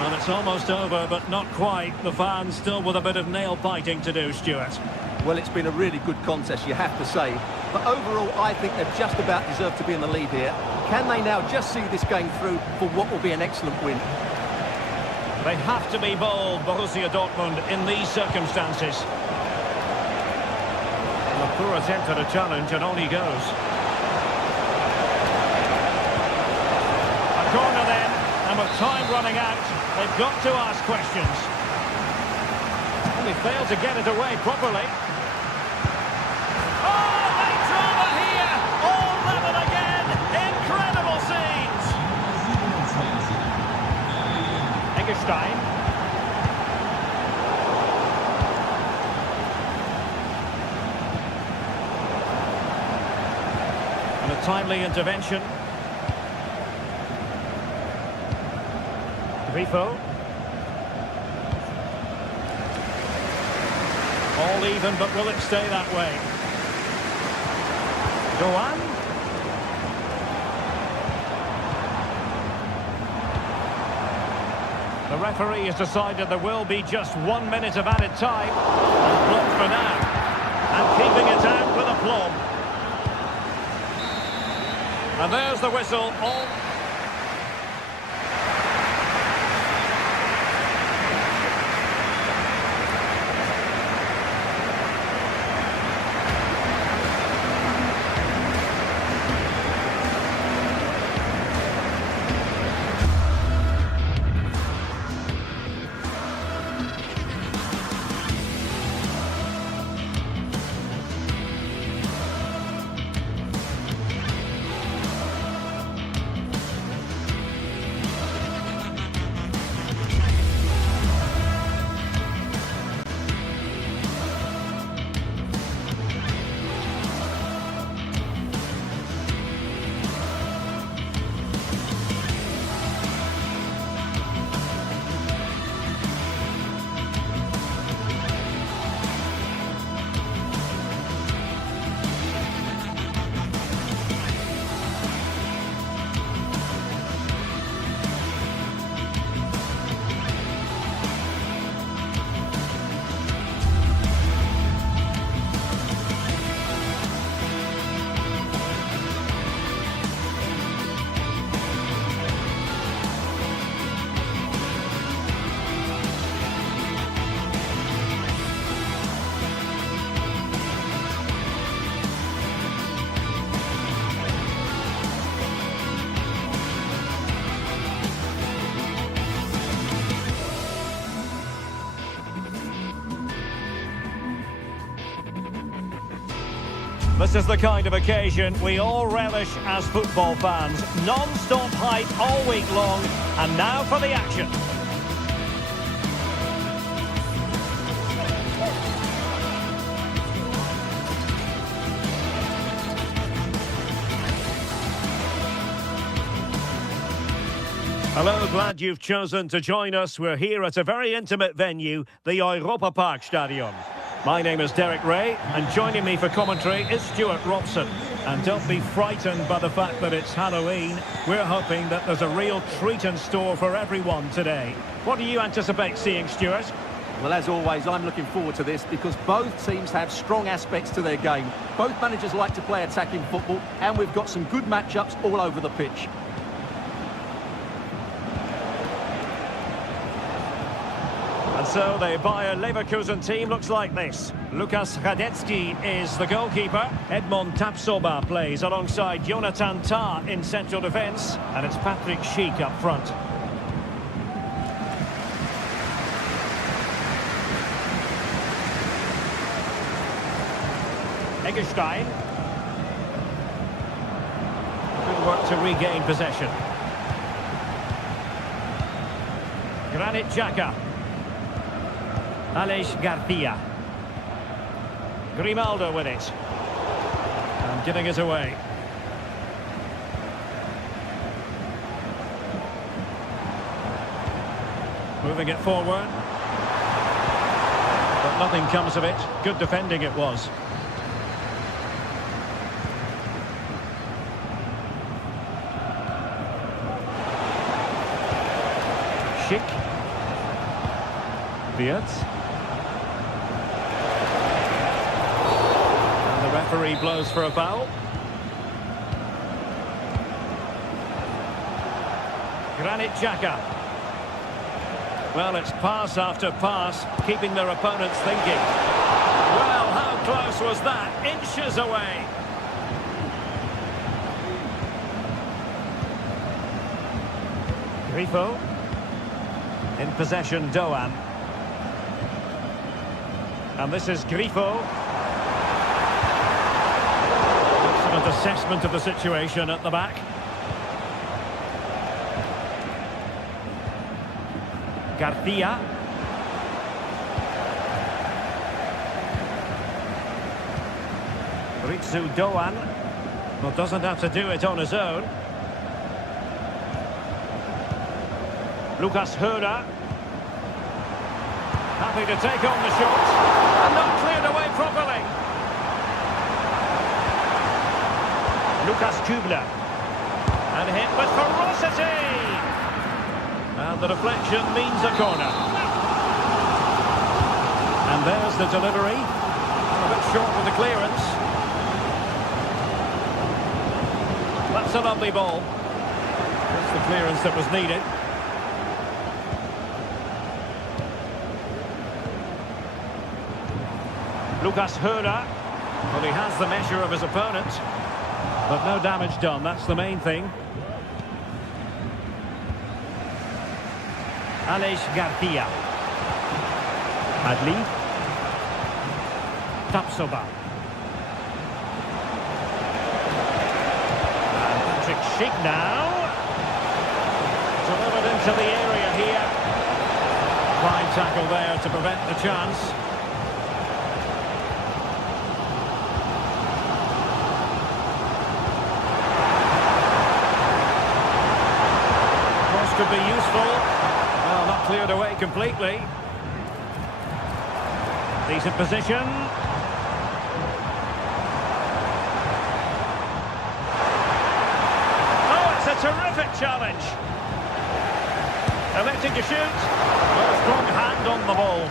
Well, it's almost over, but not quite. The fans still with a bit of nail-biting to do, Stuart. Well, it's been a really good contest, you have to say. But overall, I think they've just about deserved to be in the lead here. Can they now just see this game through for what will be an excellent win? They have to be bold, Borussia Dortmund, in these circumstances. A poor attempt at a challenge, and on he goes. A corner then, and with time running out, they've got to ask questions. And they failed to get it away properly. Eggestein. And a timely intervention. Grifo. All even, but will it stay that way? Doan. The referee has decided there will be just 1 minute of added time. And blocked for now. And keeping it out with aplomb. And there's the whistle. All... This is the kind of occasion we all relish as football fans. Non-stop hype all week long, and now for the action. Hello, glad you've chosen to join us. We're here at a very intimate venue, the Europa Park Stadion. My name is Derek Ray, and joining me for commentary is Stuart Robson. And don't be frightened by the fact that it's Halloween. We're hoping that there's a real treat in store for everyone today. What do you anticipate seeing, Stuart? Well, as always, I'm looking forward to this because both teams have strong aspects to their game. Both managers like to play attacking football, and we've got some good matchups all over the pitch. And so the Bayer Leverkusen team looks like this. Lukas Radecki is the goalkeeper. Edmond Tapsoba plays alongside Jonathan Tah in central defence. And it's Patrick Schick up front. Eggestein. Good work to regain possession. Granit Xhaka. Aleix Garcia. Grimaldo with it. And giving it away. Moving it forward. But nothing comes of it. Good defending it was. Schick. Wirtz. Referee blows for a foul. Granit Xhaka. Well, it's pass after pass, keeping their opponents thinking. Well, how close was that? Inches away. Grifo. In possession, Doan. And this is Grifo. Assessment of the situation at the back. Garcia. Ritsu Doan. Well, doesn't have to do it on his own. Lucas Höra. Happy to take on the shot. And not cleared away properly. Lucas Kubler. And hit with ferocity. And the deflection means a corner. And there's the delivery. A bit short with the clearance. That's a lovely ball. That's the clearance that was needed. Lucas Höra. Well, he has the measure of his opponent. But no damage done, that's the main thing. Aleix Garcia. Adli. Tapsoba. And Patrick Schick now. Delivered into the area here. Fine tackle there to prevent the chance. Could be useful. Well, not cleared away completely. Decent position. Oh, it's a terrific challenge. Electing to shoot. Well, strong hand on the ball.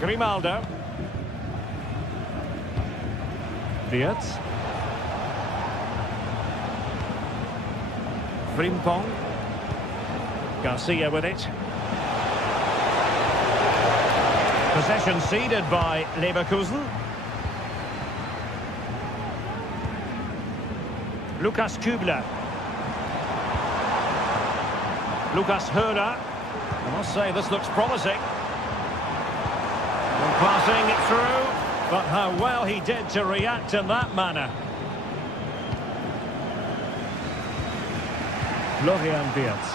Grimaldo. Wirtz. Frimpong. Garcia with it. Possession ceded by Leverkusen. Lucas Kubler. Lucas Höra. I must say, this looks promising. And passing it through. But how well he did to react in that manner. Florian Wirtz.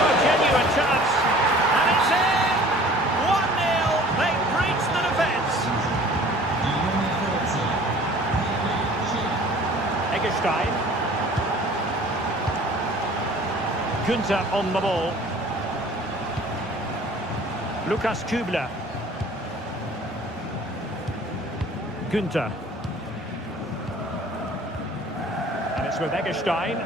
Oh, genuine chance. And it's in! 1-0. They breach the defence. Eggestein. Günther on the ball. Lukas Kübler. Günther. And it's with Eggestein.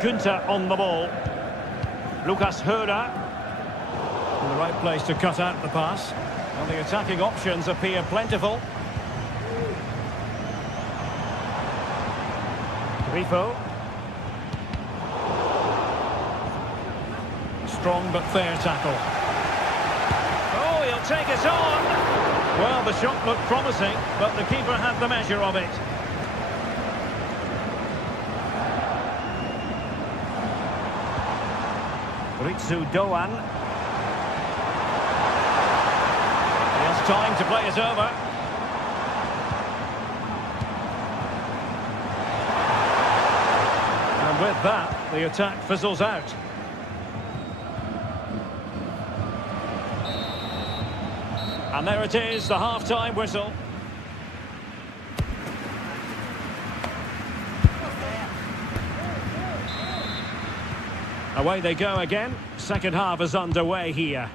Günther on the ball. Lukas Höder. In the right place to cut out the pass. And the attacking options appear plentiful. Grifo. Strong but fair tackle. Oh, he'll take it on. Well, the shot looked promising, but the keeper had the measure of it. Ritsu Doan. He has time to play it over. And with that, the attack fizzles out. And there it is, the half-time whistle. Away they go again. Second half is underway here.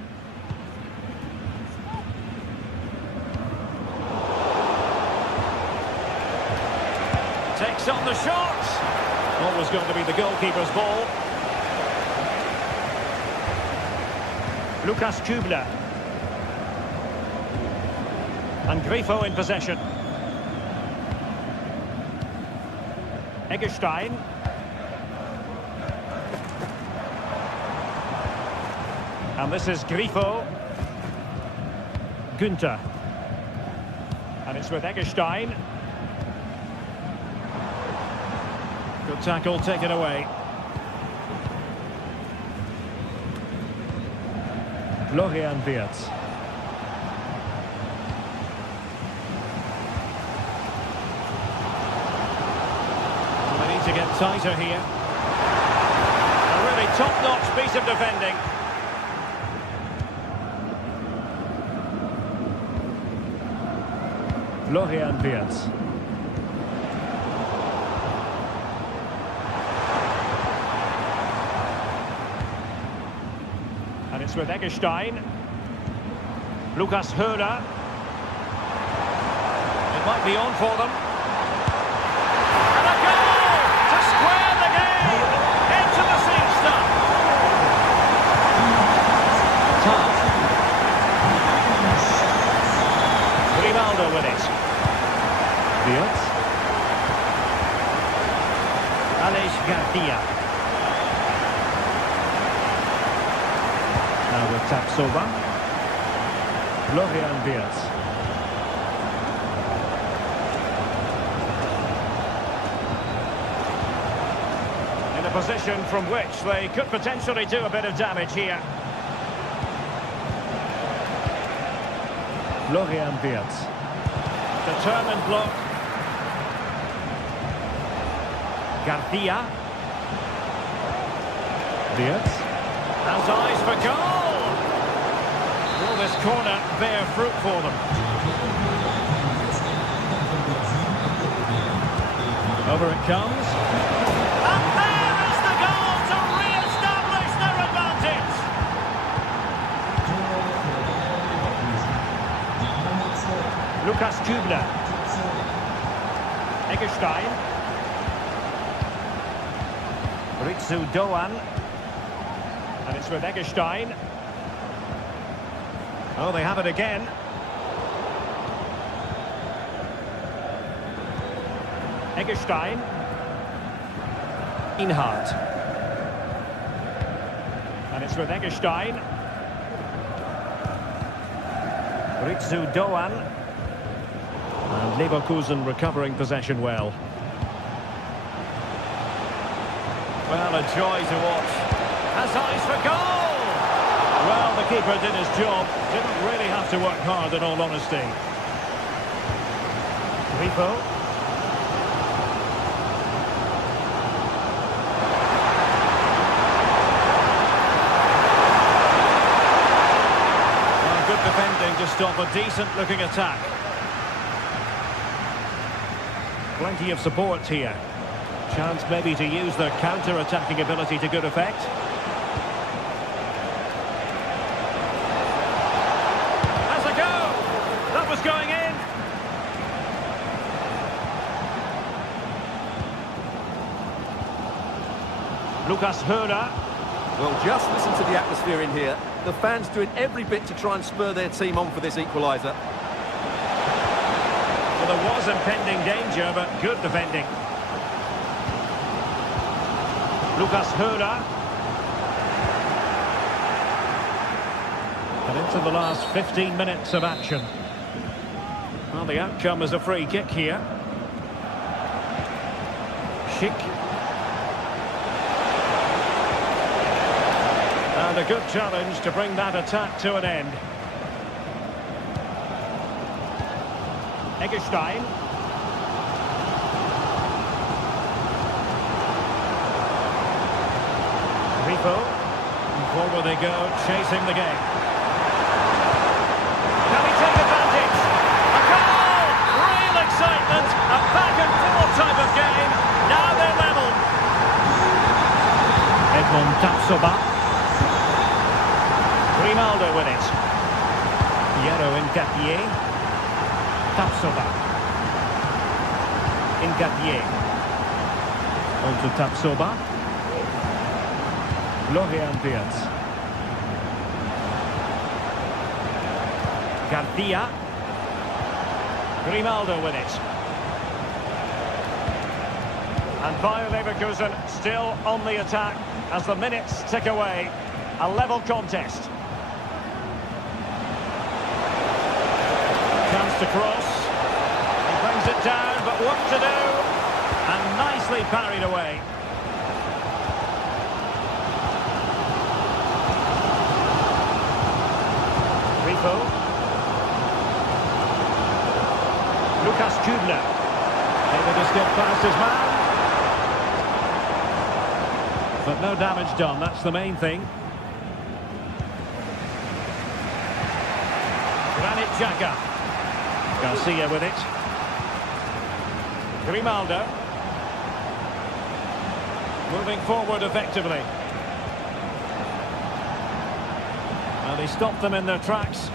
Takes on the shot. Always going to be the goalkeeper's ball. Lukas Kübler. And Grifo in possession. Eggestein. And this is Grifo. Günther. And it's with Eggestein. Good tackle, taken away. Florian Wirtz. They need to get tighter here. A really top-notch piece of defending. Florian Wirtz. And it's with Eggestein. Lukas Höder. It might be on for them. And a goal to square the game. Into the seat stuff. Tough. Rivaldo with it. Wirtz. Alex Garcia. Now with Tapsoba. Florian Wirtz. In a position from which they could potentially do a bit of damage here. Florian Wirtz. Determined block. Garcia. Wirtz. Has eyes for goal. Will this corner bear fruit for them? Over it comes. And there is the goal to re-establish their advantage. Lukas Kübler. Eggestein. Ritsu Doan. And it's with Eggestein. Oh, they have it again. Eggestein. Inhardt. And it's with Eggestein. Ritsu Doan. And Leverkusen recovering possession well. Well, a joy to watch. Has eyes for goal! Well, the keeper did his job. Didn't really have to work hard, in all honesty. Grifo. Well, good defending to stop a decent-looking attack. Plenty of support here. Chance maybe to use their counter-attacking ability to good effect. Has a go! That was going in! Lucas Höra. Well, just listen to the atmosphere in here. The fans doing every bit to try and spur their team on for this equaliser. Well, there was impending danger, but good defending. Lucas Höra. And into the last 15 minutes of action. Well, the outcome is a free kick here. Schick. And a good challenge to bring that attack to an end. Eggestein. Rifo. Forward they go, chasing the game. Can he take advantage? A goal! Real excitement! A back-and-forth type of game. Now they're level. Edmond Tapsoba. Grimaldo with it. Piero Incapié. Tapsoba. Incapié. On to Tapsoba. Florian Wirtz. Garcia. Grimaldo with it. And Bayer Leverkusen still on the attack as the minutes tick away. A level contest. Chance to cross. He brings it down, but work to do. And nicely parried away. Rifo. Lucas Kübler. Able to skip past his man. But no damage done, that's the main thing. Granit Xhaka. Garcia with it. Grimaldo. Moving forward effectively. Well, he stopped them in their tracks.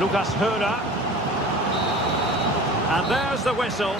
Lucas Höra. And there's the whistle.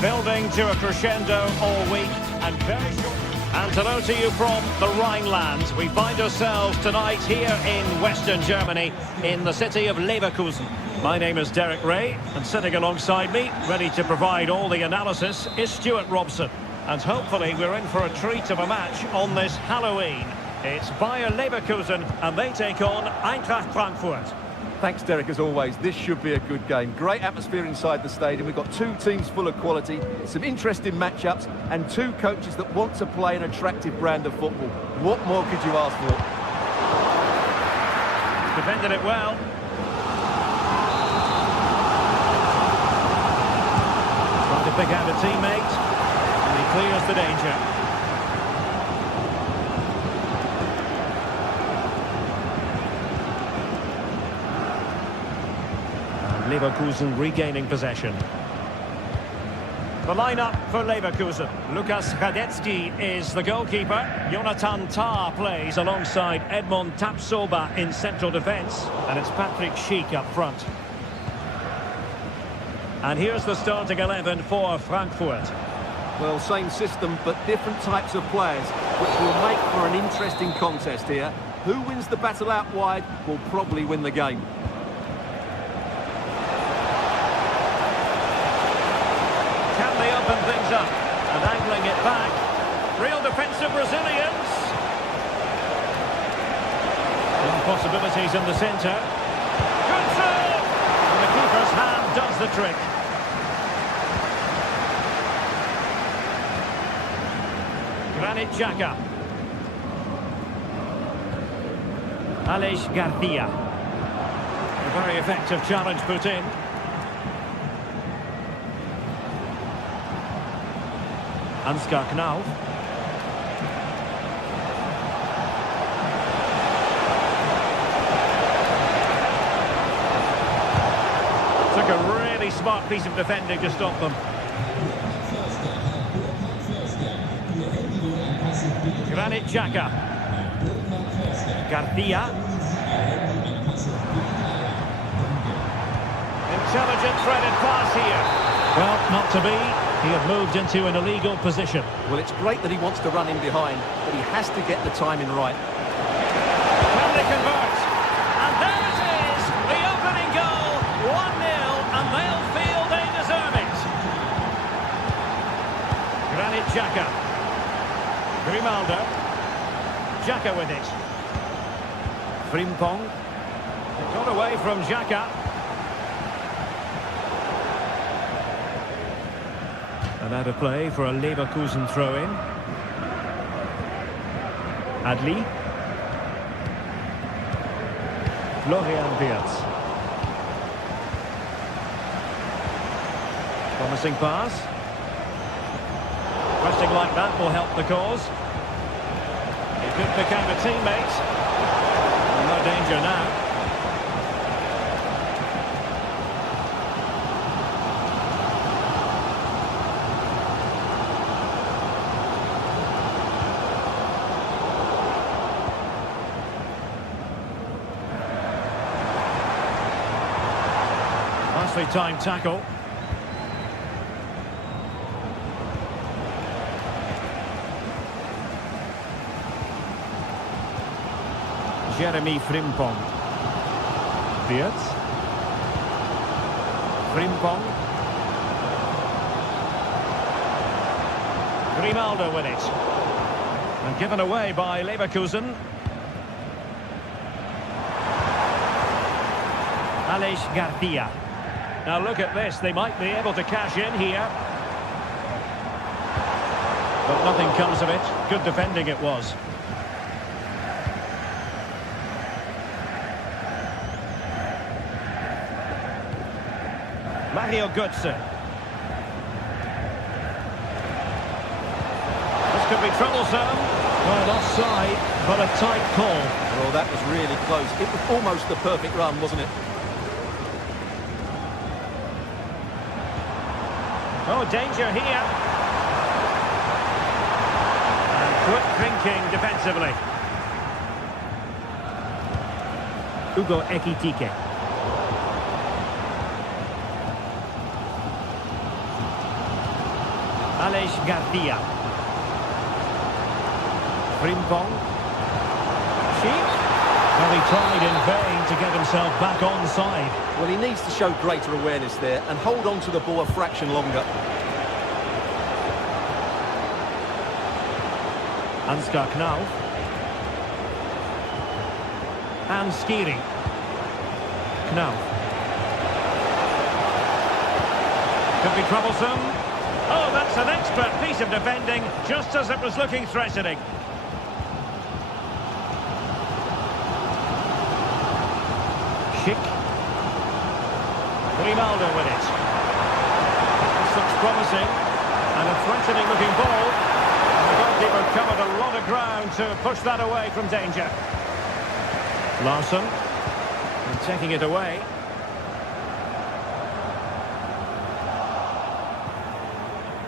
Building to a crescendo all week and very short. And hello to you from the Rhineland. We find ourselves tonight here in Western Germany, in the city of Leverkusen. My name is Derek Ray, and sitting alongside me, ready to provide all the analysis, is Stuart Robson. And hopefully we're in for a treat of a match on this Halloween. It's Bayer Leverkusen and they take on Eintracht Frankfurt. Thanks, Derek, as always. This should be a good game. Great atmosphere inside the stadium. We've got two teams full of quality, some interesting matchups, and two coaches that want to play an attractive brand of football. What more could you ask for? Defended it well. Trying to pick out a teammate, and he clears the danger. Leverkusen regaining possession. The lineup for Leverkusen. Lukas Hradecky is the goalkeeper. Jonathan Tah plays alongside Edmond Tapsoba in central defence. And it's Patrick Schick up front. And here's the starting 11 for Frankfurt. Well, same system, but different types of players, which will make for an interesting contest here. Who wins the battle out wide will probably win the game. Can they open things up? And angling it back. Real defensive resilience. Some possibilities in the centre. Good save! And the keeper's hand does the trick. Granit Xhaka. Aleix Garcia. A very effective challenge put in. Ansgar Knauf. Took a really smart piece of defending to stop them. Granit Xhaka. Garcia. Intelligent threaded pass here. Well, not to be. He had moved into an illegal position. Well, it's great that he wants to run in behind, but he has to get the timing right. Can they convert? And there it is! The opening goal! 1-0, and they'll feel they deserve it. Granit Xhaka. Grimaldo. Xhaka with it. Frimpong. Got away from Xhaka. And out of play for a Leverkusen throw-in. Adli. Florian Wirtz. Promising pass. Pressing like that will help the cause. He could become a teammate. No danger now. Nicely timed tackle. Jeremy Frimpong. Wirtz. Frimpong. Grimaldo with it. And given away by Leverkusen. Aleix Garcia. Now look at this, they might be able to cash in here. But nothing comes of it. Good defending it was. Mario Götze. This could be troublesome. Well, offside, but a tight call. Well, that was really close. It was almost the perfect run, wasn't it? Oh, danger here. And quick thinking defensively. Hugo Ekitike. Aleix Garcia. Frimpong. Schick. Well, he tried in vain to get himself back onside. Well, he needs to show greater awareness there and hold on to the ball a fraction longer. Ansgar Knauf. And Skiri. Knauf. Could be troublesome. Oh, that's an expert piece of defending, just as it was looking threatening. Schick. Grimaldo with it. This looks promising. And a threatening looking ball. And the goalkeeper covered a lot of ground to push that away from danger. Larsson. And taking it away.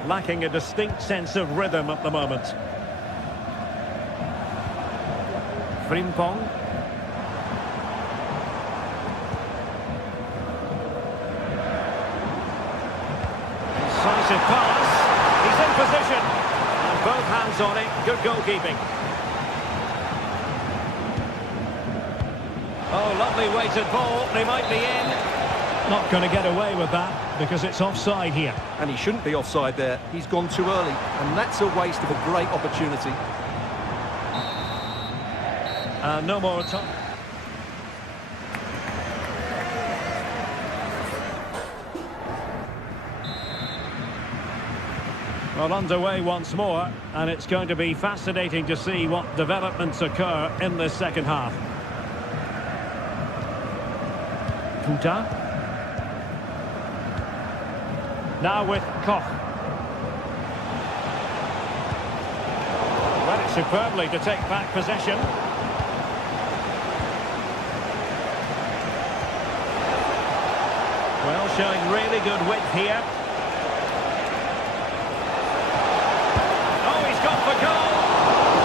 Lacking a distinct sense of rhythm at the moment. Frimpong. Incisive pass. He's in position. And both hands on it. Good goalkeeping. Oh, lovely weighted ball. They might be in. Not going to get away with that because it's offside here. And he shouldn't be offside there. He's gone too early, and that's a waste of a great opportunity. No more time. Well, underway once more, and it's going to be fascinating to see what developments occur in this second half. Puta. Now with Koch. Read it superbly to take back possession. Well, showing really good width here. Oh, he's gone for goal!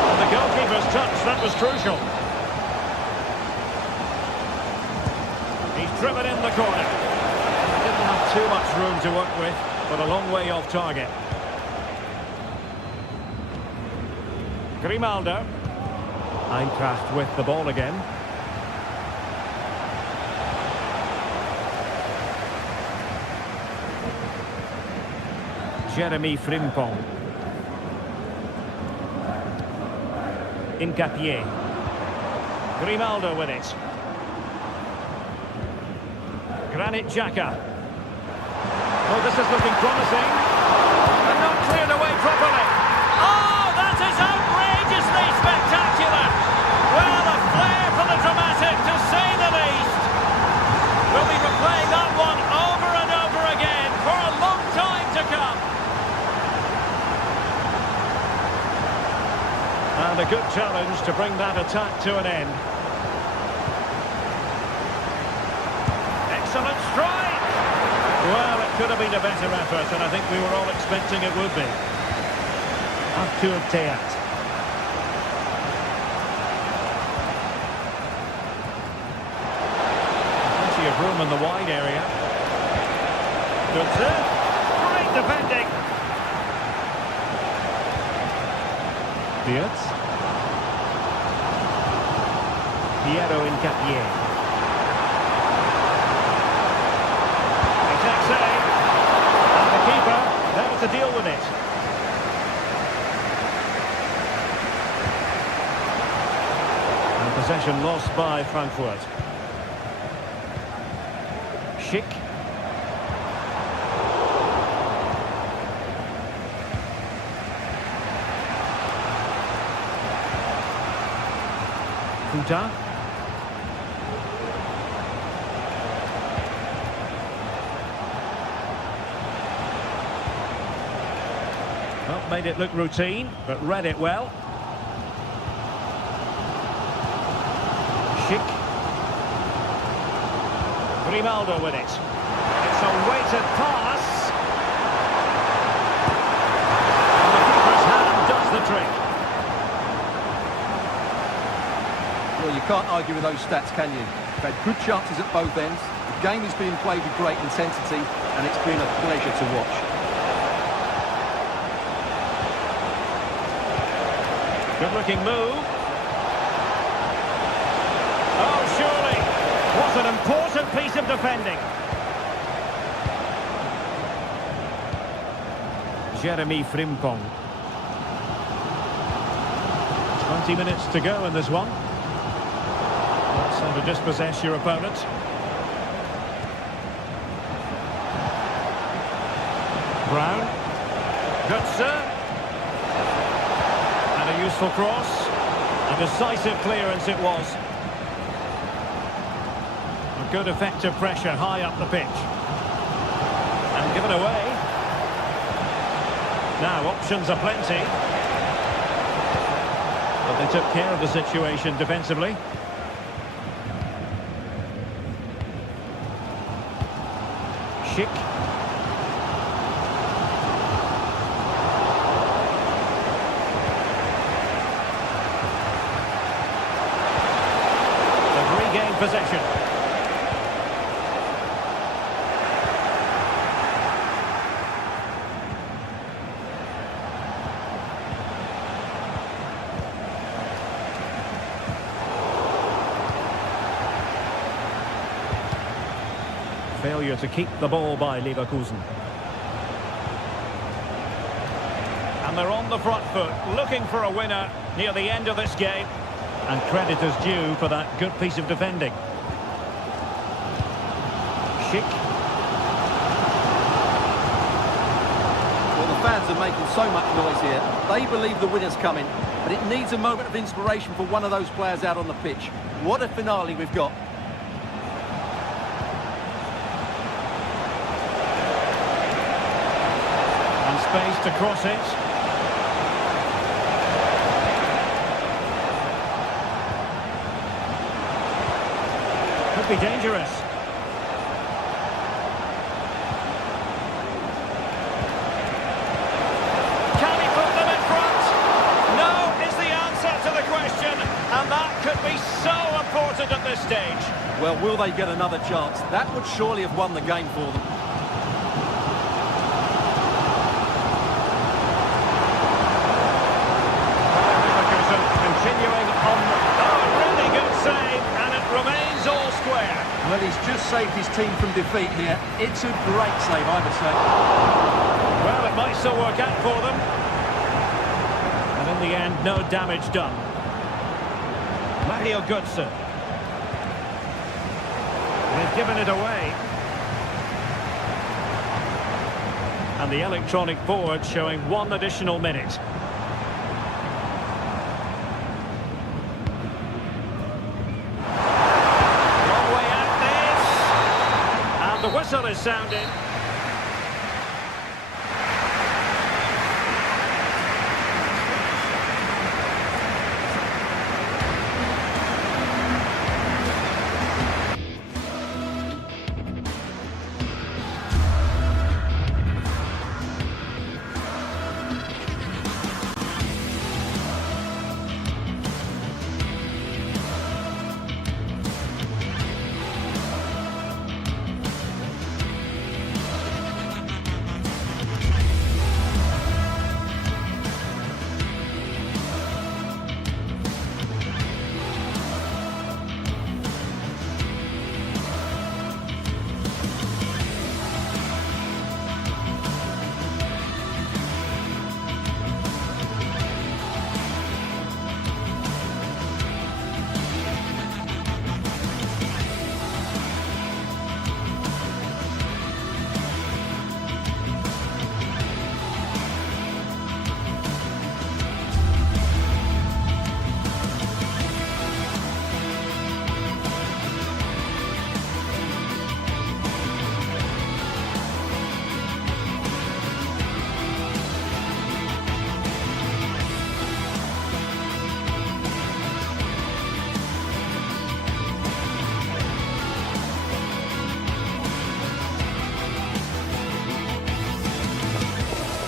And the goalkeeper's touch, that was crucial. He's driven in the corner. Didn't have too much room to work with, but a long way off target. Grimaldo. Eintracht with the ball again. Jeremy Frimpong. Incapié. Grimaldo with it. Granit Xhaka. Oh, this is looking promising. And not cleared away properly. Oh, that is outrageously spectacular. Well, a flair for the dramatic, to say the least. We'll be replaying that one over and over again for a long time to come. And a good challenge to bring that attack to an end. Excellent strike. Well, it could have been a better effort, and I think we were all expecting it would be. Arthur Theat. Plenty of room in the wide area. Good serve. Great defending. Theat. Piero Incapié. And the keeper there to deal with it. And possession lost by Frankfurt. Schick. Puta. Well, made it look routine, but read it well. Schick. Grimaldo with it. It's a weighted pass. And the keeper's hand does the trick. Well, you can't argue with those stats, can you? They've had good chances at both ends. The game is being played with great intensity, and it's been a pleasure to watch. Good-looking move. Oh, surely. What an important piece of defending. Jeremy Frimpong. 20 minutes to go in this one. That's how to dispossess your opponent. Brown. Götze. And a useful cross. A decisive clearance it was. A good effective pressure high up the pitch. And given away. Now options are plenty. But they took care of the situation defensively. Schick. They've regained possession. Failure to keep the ball by Leverkusen. And they're on the front foot, looking for a winner near the end of this game. And credit is due for that good piece of defending. Schick. Well, the fans are making so much noise here. They believe the winner's coming, but it needs a moment of inspiration for one of those players out on the pitch. What a finale we've got. Space to cross it. Could be dangerous. Can he put them in front? No is the answer to the question, and that could be so important at this stage. Well, will they get another chance? That would surely have won the game for them. Continuing on. Oh, a really good save, and it remains all square. Well, he's just saved his team from defeat here. It's a great save, I would say. Well, it might still work out for them. And in the end, no damage done. Mario Götze. They've given it away. And the electronic board showing 1 additional minute. The whistle is sounding.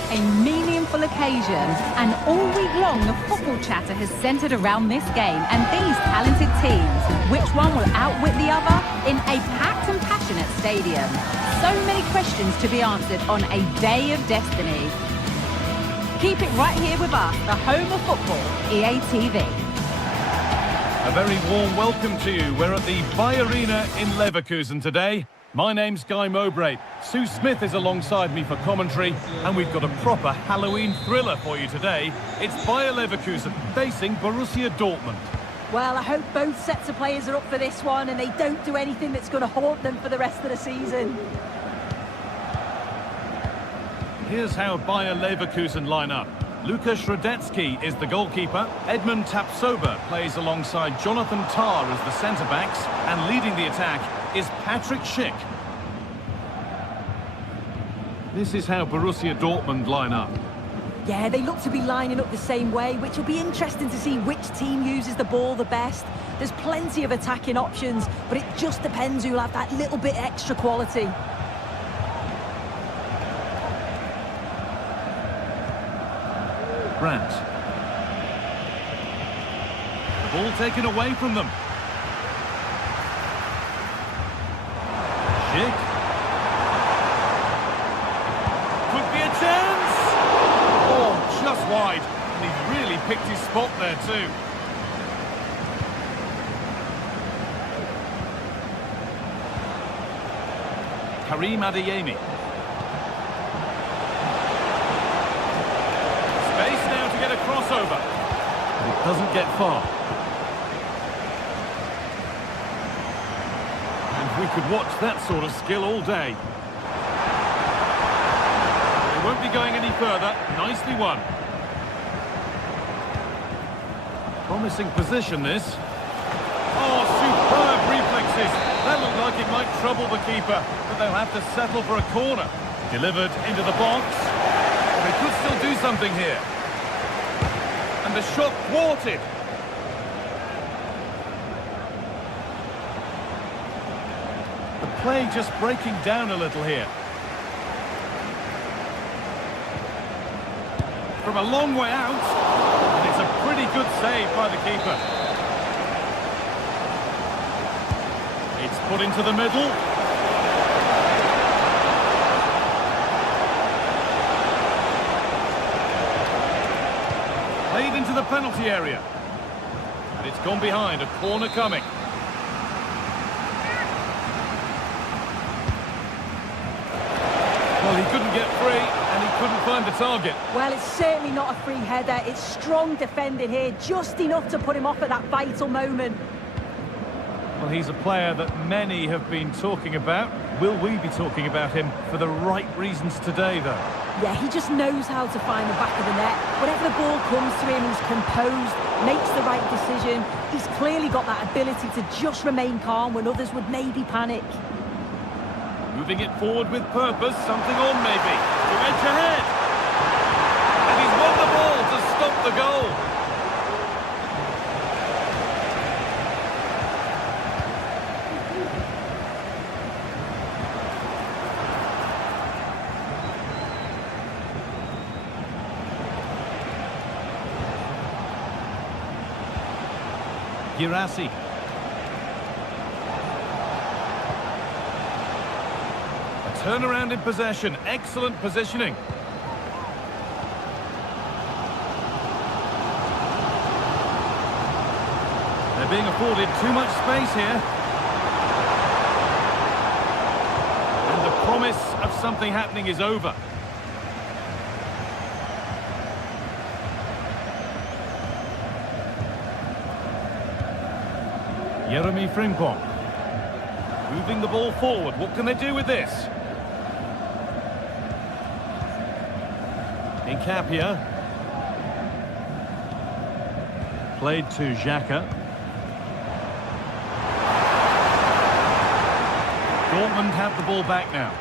A meaningful occasion, and all week long the football chatter has centred around this game and these talented teams. Which one will outwit the other in a packed and passionate stadium? So many questions to be answered on a day of destiny. Keep it right here with us, the home of football, EA TV. A very warm welcome to you. We're at the Bay Arena in Leverkusen today. My name's Guy Mowbray. Sue Smith is alongside me for commentary, and we've got a proper Halloween thriller for you today. It's Bayer Leverkusen facing Borussia Dortmund. Well, I hope both sets of players are up for this one and they don't do anything that's going to haunt them for the rest of the season. Here's how Bayer Leverkusen line up. Lukas Radetzky is the goalkeeper. Edmund Tapsoba plays alongside Jonathan Tah as the centre-backs. And leading the attack is Patrick Schick. This is how Borussia Dortmund line up. Yeah, they look to be lining up the same way, which will be interesting to see which team uses the ball the best. There's plenty of attacking options, but it just depends who'll have that little bit extra quality. Brandt. The ball taken away from them. Schick. Could be a chance! Oh, just wide. And he's really picked his spot there too. Karim Adeyemi. Space now to get a crossover. It doesn't get far. And we could watch that sort of skill all day. They won't be going any further. Nicely won. Promising position, this. Oh, superb reflexes. That looked like it might trouble the keeper, but they'll have to settle for a corner. Delivered into the box. They could still do something here. And the shot thwarted. The play just breaking down a little here. From a long way out. And it's a pretty good save by the keeper. It's put into the middle. Played into the penalty area. And it's gone behind, a corner coming. Well, he couldn't get free, and he couldn't find the target. Well, it's certainly not a free header. It's strong defending here, just enough to put him off at that vital moment. Well, he's a player that many have been talking about. Will we be talking about him for the right reasons today, though? Yeah, he just knows how to find the back of the net. Whenever the ball comes to him, he's composed, makes the right decision. He's clearly got that ability to just remain calm when others would maybe panic. Moving it forward with purpose, something on maybe. To edge ahead. And he's won the ball to stop the goal. Girassi. A turnaround in possession. Excellent positioning. They're being afforded too much space here. And the promise of something happening is over. Jeremy Frimpong. Moving the ball forward. What can they do with this? Incapia. Played to Xhaka. Dortmund have the ball back now.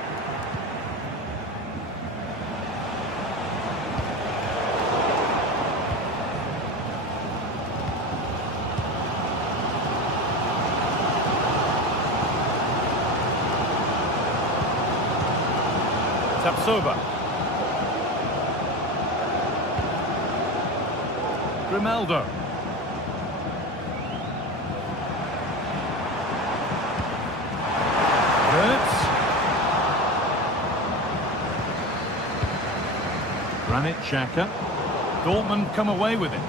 Tapsoba. Grimaldo. Hurts. Granit Xhaka. Dortmund come away with it.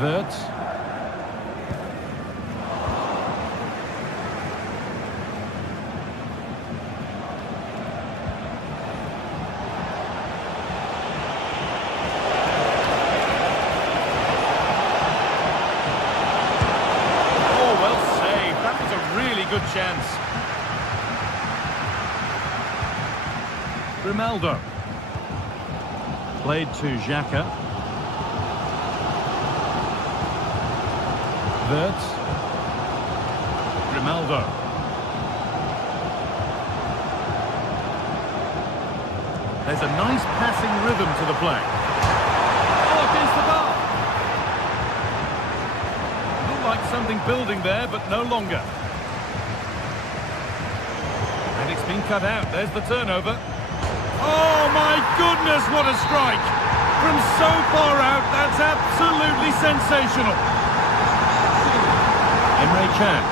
Wirtz. Grimaldo. Played to Xhaka. Wirtz. Grimaldo. There's a nice passing rhythm to the play. Oh, against the bar. Looked like something building there, but no longer. And it's been cut out. There's the turnover. Oh, my goodness, what a strike! From so far out, that's absolutely sensational. Emre Can.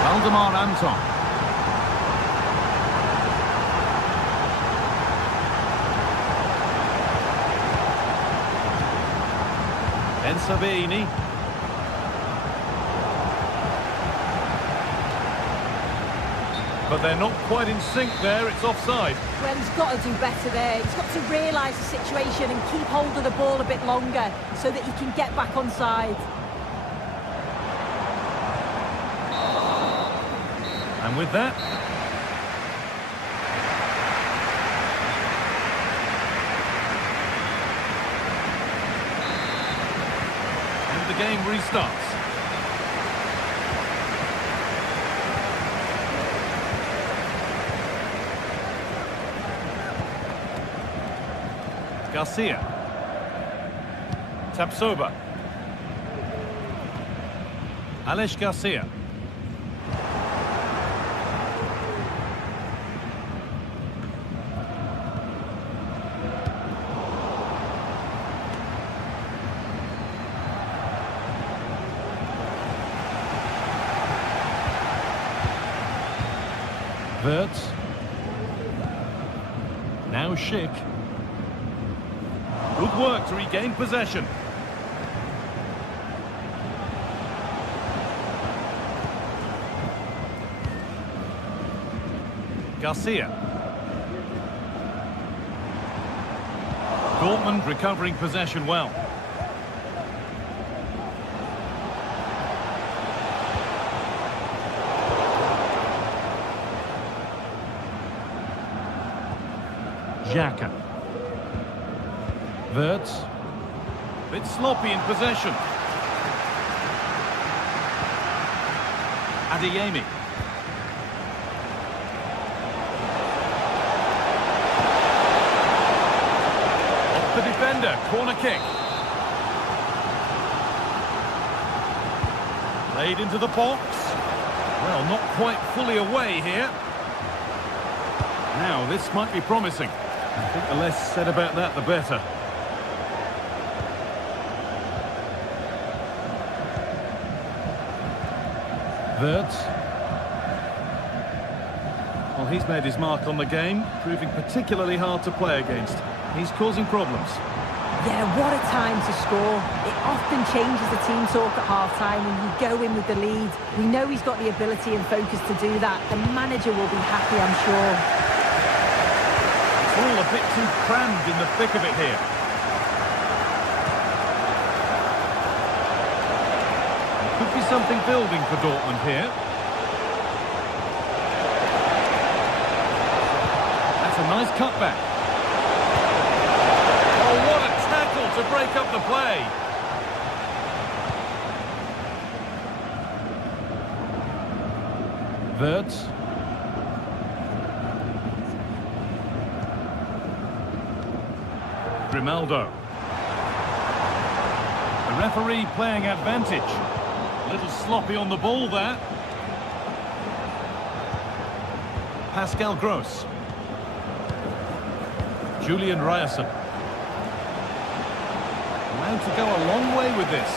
Valdemar Anton. Ben Sabini. But they're not quite in sync there, it's offside. Well, he's got to do better there. He's got to realise the situation and keep hold of the ball a bit longer so that he can get back on side. And with that... and the game restarts. Garcia. Tapsoba. Alex Garcia. Wirtz. Now Schick. Good work to regain possession. Garcia. Dortmund recovering possession well. Xhaka. Wirtz. Bit sloppy in possession. Adeyemi. Off the defender, corner kick. Played into the box. Well, not quite fully away here. Now, this might be promising. I think the less said about that, the better. Wirtz. Well, he's made his mark on the game, proving particularly hard to play against. He's causing problems. Yeah, what a time to score. It often changes the team talk at half-time when you go in with the lead. We know he's got the ability and focus to do that. The manager will be happy, I'm sure. It's all a bit too crammed in the thick of it here. Could be something building for Dortmund here. That's a nice cutback. Oh, what a tackle to break up the play. Wirtz. Grimaldo. The referee playing advantage. A little sloppy on the ball there. Pascal Gross. Julian Ryerson. Allowed to go a long way with this.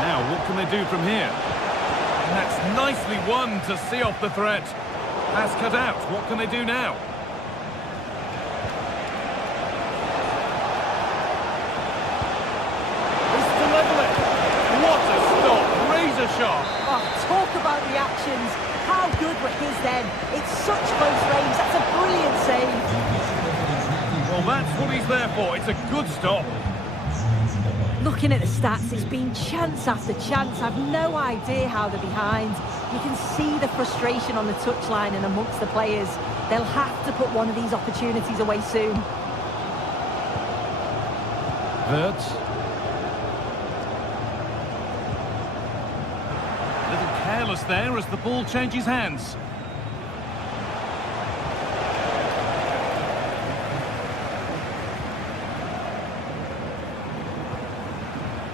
Now, what can they do from here? And that's nicely won to see off the threat. Pass cut out. What can they do now? This to level it. What a stop. Razor sharp. Oh, talk about reactions. How good were his then? It's such close range. That's a brilliant save. Well, that's what he's there for. It's a good stop. Looking at the stats, it's been chance after chance. I've no idea how they're behind. You can see the frustration on the touchline and amongst the players. They'll have to put one of these opportunities away soon. Wirtz. A little careless there as the ball changes hands.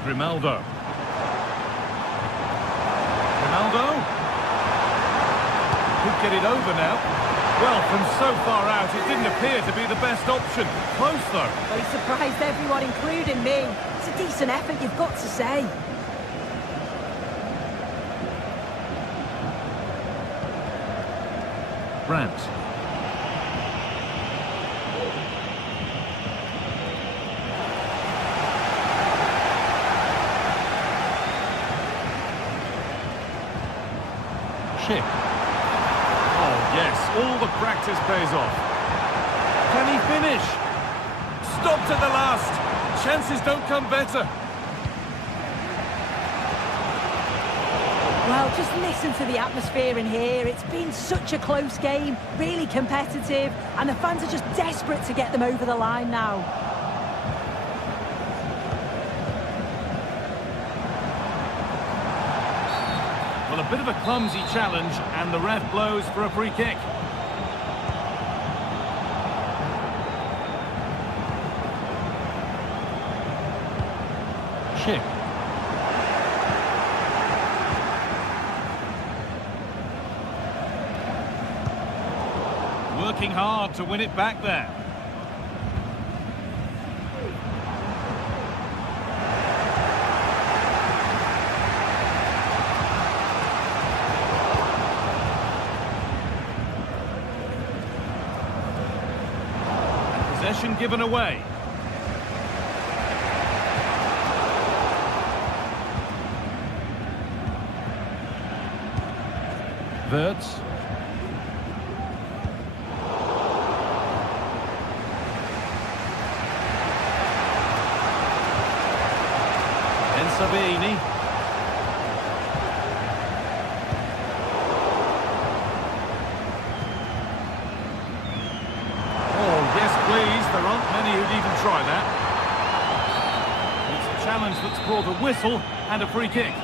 Ronaldo. Could get it over now. Well, from so far out, it didn't appear to be the best option. Close, though. Well, he surprised everyone, including me. It's a decent effort, you've got to say. Brandt. Schick. Oh, yes, all the practice pays off. Can he finish? Stopped at the last. Chances don't come better. Well, just listen to the atmosphere in here. It's been such a close game, really competitive, and the fans are just desperate to get them over the line now. Well, a bit of a clumsy challenge, and the ref blows for a free kick. Schick. Working hard to win it back there. Possession given away. Wirtz. Sabini. Oh, yes, please. There aren't many who'd even try that. It's a challenge that's brought a whistle and a free kick.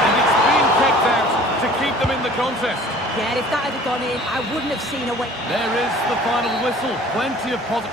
And it's being kept out to keep them in the contest. Yeah, if that had gone in, I wouldn't have seen a way. There is the final whistle. Plenty of positive.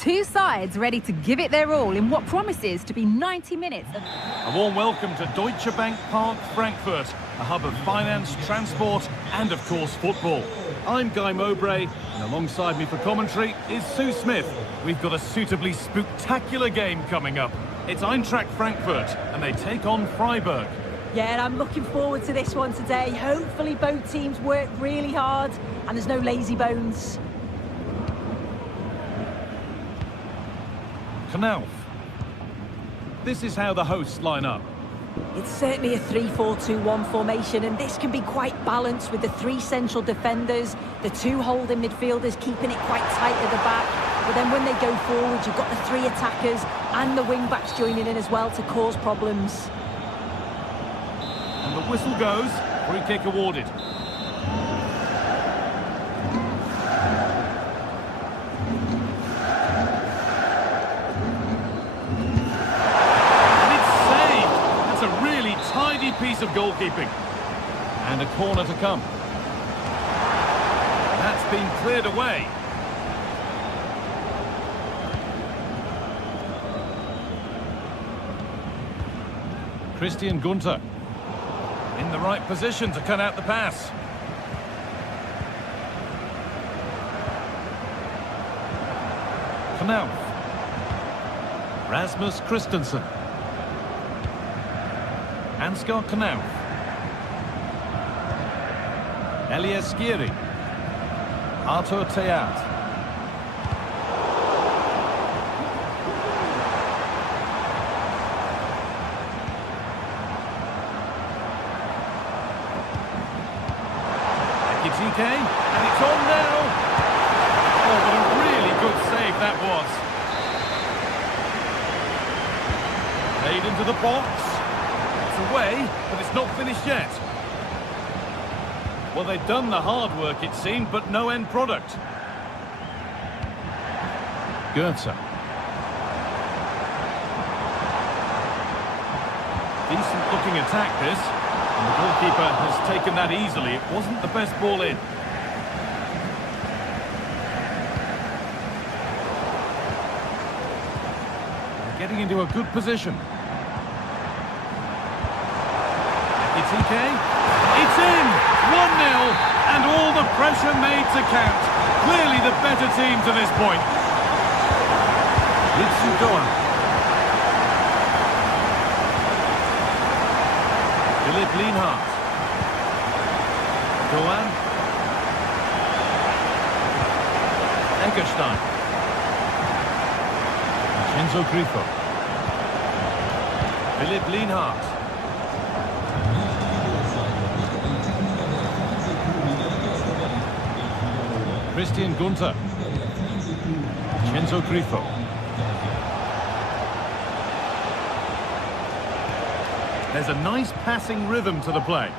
Two sides ready to give it their all in what promises to be 90 minutes. A warm welcome to Deutsche Bank Park, Frankfurt, a hub of finance, transport, and of course football. I'm Guy Mowbray, and alongside me for commentary is Sue Smith. We've got a suitably spectacular game coming up. It's Eintracht Frankfurt, and they take on Freiburg. Yeah, and I'm looking forward to this one today. Hopefully both teams work really hard, and there's no lazy bones. Knauf. This is how the hosts line up. It's certainly a 3-4-2-1 formation, and this can be quite balanced with the three central defenders, the two holding midfielders keeping it quite tight at the back. But then when they go forward, you've got the three attackers and the wing-backs joining in as well to cause problems. And the whistle goes, free kick awarded. Tidy piece of goalkeeping. And a corner to come. That's been cleared away. Christian Gunter in the right position to cut out the pass. Knauf. Rasmus Christensen. Ansgar Knauf. Elias Skiri. Artur Teat. Ekitike, and it's on now. Oh, what a really good save that was. Played into the box. Away, but it's not finished yet. Well, they've done the hard work, it seemed, but no end product. Goetze. Decent looking attack, this. And the goalkeeper has taken that easily. It wasn't the best ball in. They're getting into a good position. It's in, 1-0, and all the pressure made to count. Clearly the better team to this point. Litsu Doan. Philipp Lienhardt. Doan. Eggestein. Vincenzo Grifo. Philipp Lienhardt. Christian Gunter. Vincenzo Grifo. There's a nice passing rhythm to the play.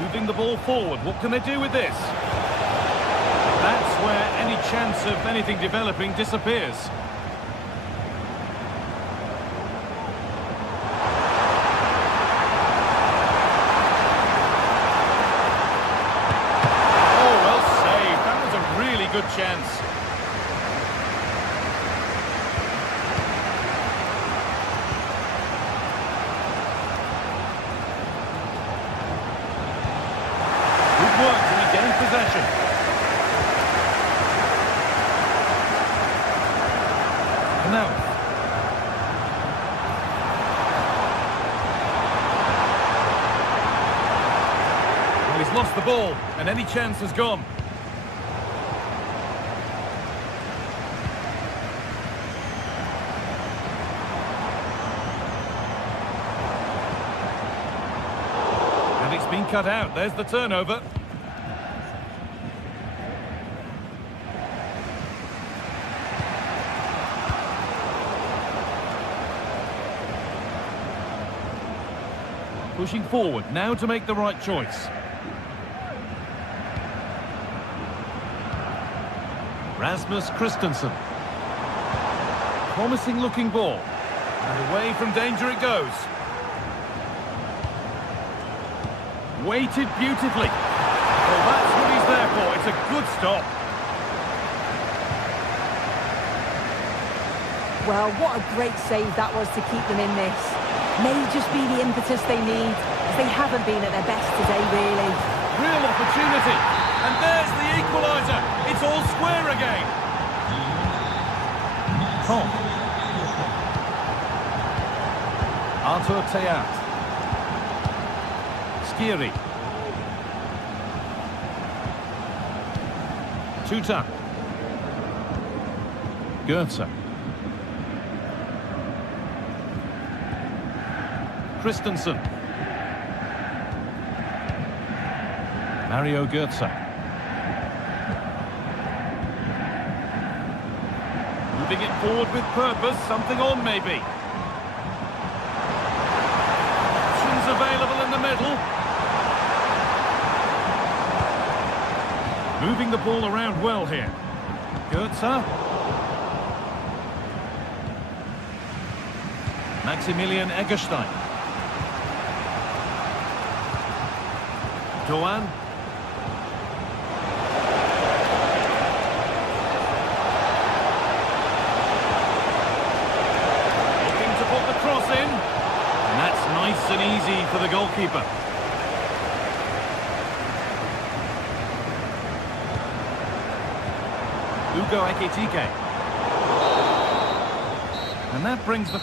Moving the ball forward. What can they do with this? That's where any chance of anything developing disappears. Good chance. Good work to regain possession. Now. Well, he's lost the ball, and any chance has gone. It's been cut out. There's the turnover. Pushing forward now to make the right choice. Rasmus Christensen. Promising looking ball. And away from danger it goes. Weighted beautifully. Well, that's what he's there for. It's a good stop. Well, what a great save that was to keep them in this. May just be the impetus they need. A because they haven't been at their best today, really. Real opportunity. And there's the equaliser. It's all square again. Tom. Artur Teat. Skiri. Tuta. Goetze. Christensen. Mario Goetze. Moving it forward with purpose, something on maybe. Options available in the middle. Moving the ball around well here. Goetze. Maximilian Eggestein. Doan. Looking to put the cross in. And that's nice and easy for the goalkeeper. Ugo Ekitike. And that brings the...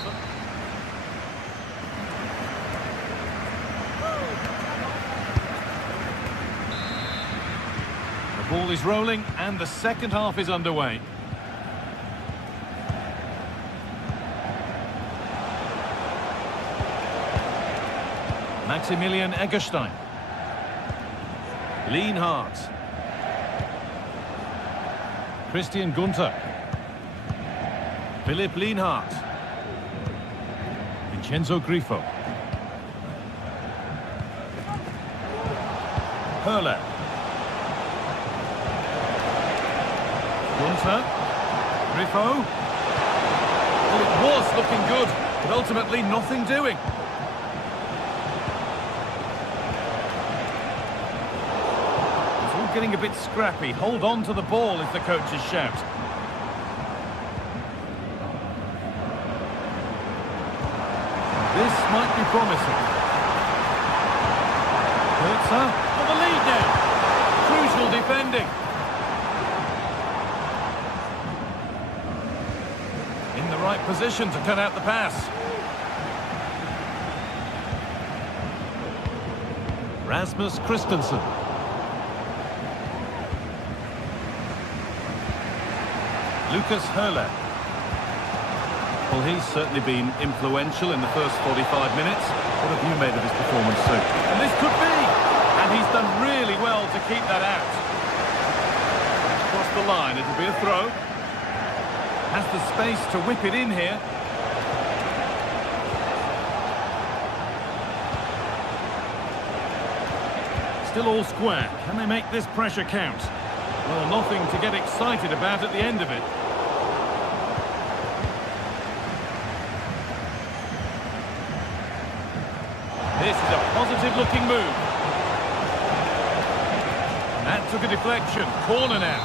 The ball is rolling and the second half is underway. Maximilian Eggestein. Lienhardt. Christian Gunther. Philipp Lienhardt. Vincenzo Grifo. Höhler. Gunther. Grifo. Well, it was looking good, but ultimately nothing doing. It's all getting a bit scrappy. Hold on to the ball is the coach's shout. This might be promising. Goetze for the lead now. Crucial defending. In the right position to cut out the pass. Rasmus Christensen. Lucas Höhler. Well, he's certainly been influential in the first 45 minutes. What have you made of his performance, Sue? And this could be! And he's done really well to keep that out. Across the line, it'll be a throw. Has the space to whip it in here. Still all square. Can they make this pressure count? Well, nothing to get excited about at the end of it. This is a positive-looking move. That took a deflection. Corner now.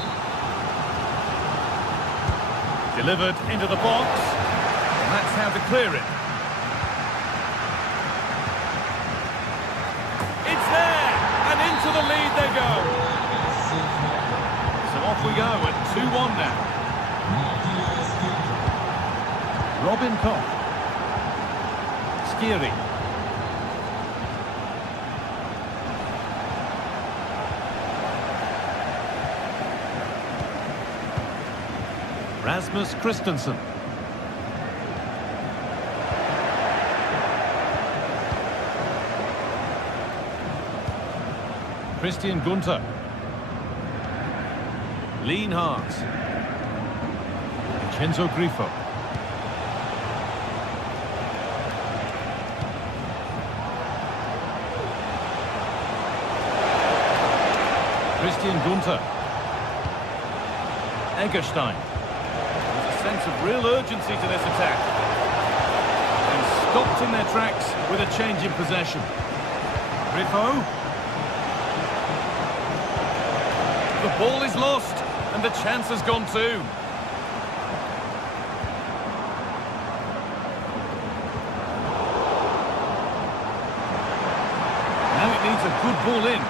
Delivered into the box. And that's how to clear it. It's there! And into the lead they go. So off we go at 2-1 now. Robin Koch. Skiri. Rasmus Christensen. Christian Gunther. Lienhardt. Vincenzo Grifo. Christian Gunther. Eggestein. Sense of real urgency to this attack. And stopped in their tracks with a change in possession. Grifo. The ball is lost and the chance has gone too. good ball in.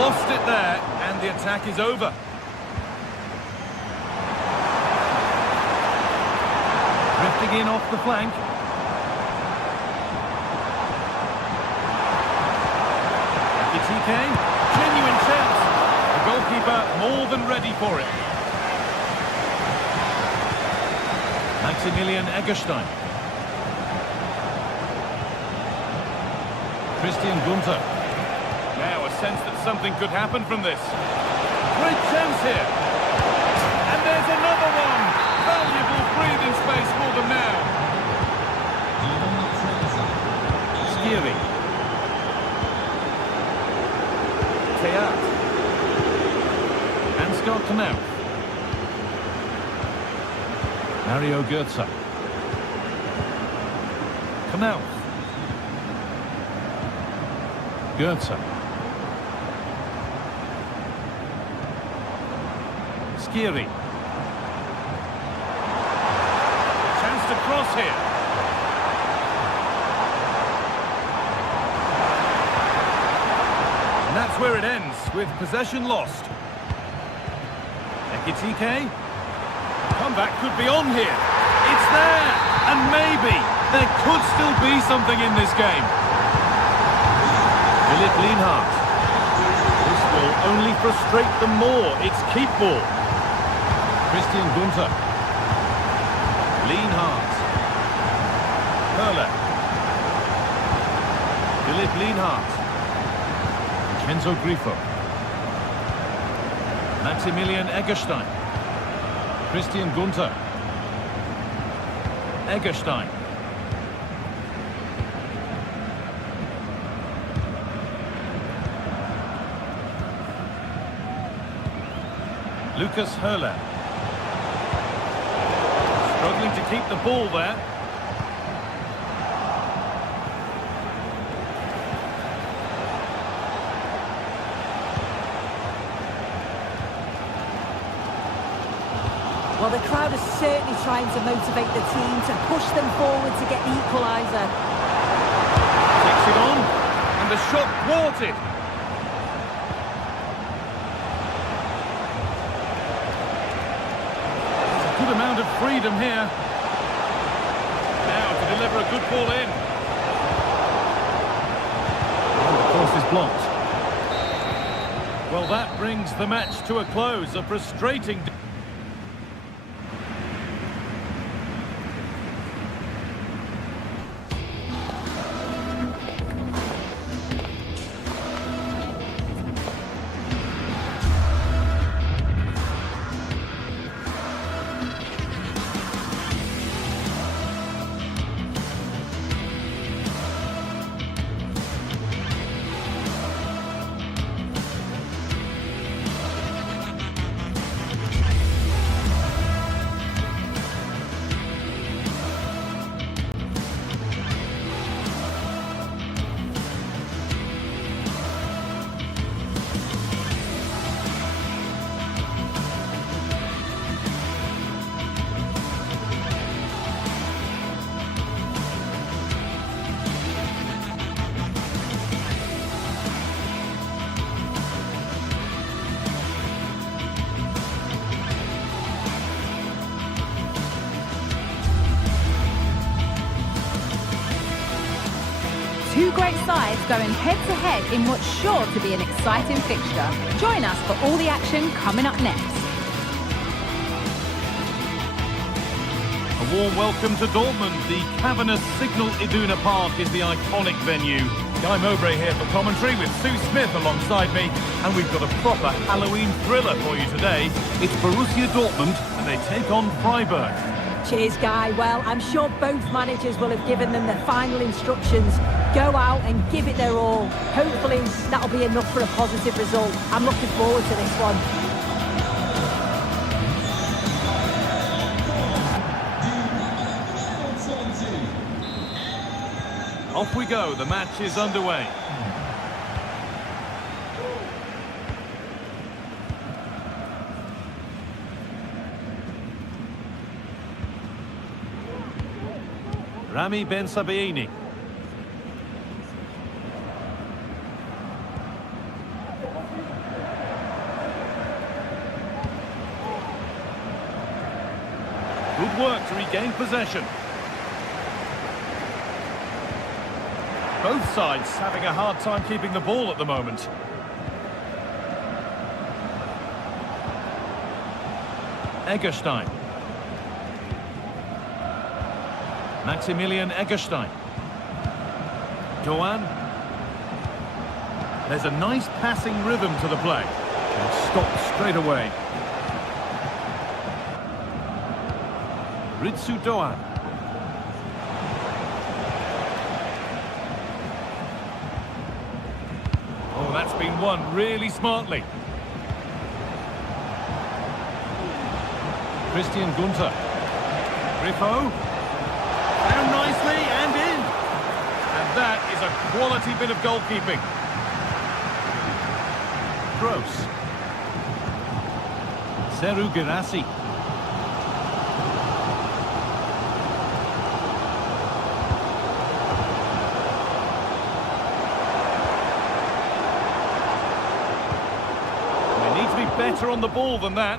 Lost it there, and the attack is over. Drifting in off the flank. GTK, genuine chance. The goalkeeper more than ready for it. Maximilian Eggestein. Christian Gunther. Now a sense that something could happen from this. Great chance here. And there's another one. Valuable breathing space for them now. Skiri. Teat. Ansgar Knauf. Mario Götze. Knauf. Götze. Skiri. Chance to cross here. And that's where it ends, with possession lost. Ekitike. Comeback could be on here. It's there! And maybe there could still be something in this game. Philipp Lienhart. This will only frustrate them more. It's keep ball. Christian Gunther. Lienhart. Höhle. Philipp Lienhart. Enzo Grifo. Maximilian Eggestein. Christian Gunther. Eggestein. Lucas Höhle. Struggling to keep the ball there. Well, the crowd is certainly trying to motivate the team to push them forward to get the equaliser. Takes it on, and the shot thwarted. There's a good amount of freedom here. Now to deliver a good ball in. And the course is blocked. Well, that brings the match to a close. A frustrating... Two great sides going head-to-head in what's sure to be an exciting fixture. Join us for all the action coming up next. A warm welcome to Dortmund. The cavernous Signal Iduna Park is the iconic venue. Guy Mowbray here for commentary with Sue Smith alongside me, and we've got a proper Halloween thriller for you today. It's Borussia Dortmund, and they take on Freiburg. Cheers, Guy. Well, I'm sure both managers will have given them their final instructions. Go out and give it their all. Hopefully, that'll be enough for a positive result. I'm looking forward to this one. Off we go. The match is underway. Rami Ben Sabaini. Good work to regain possession. Both sides having a hard time keeping the ball at the moment. Eggestein. Maximilian Eggestein. Doan. There's a nice passing rhythm to the play. And stopped straight away. Ritsu Doan. Oh, that's been won really smartly. Christian Gunther. Griffo. Down nicely and in. And that is a quality bit of goalkeeping. Gross. Seru Girassi. They need to be better on the ball than that.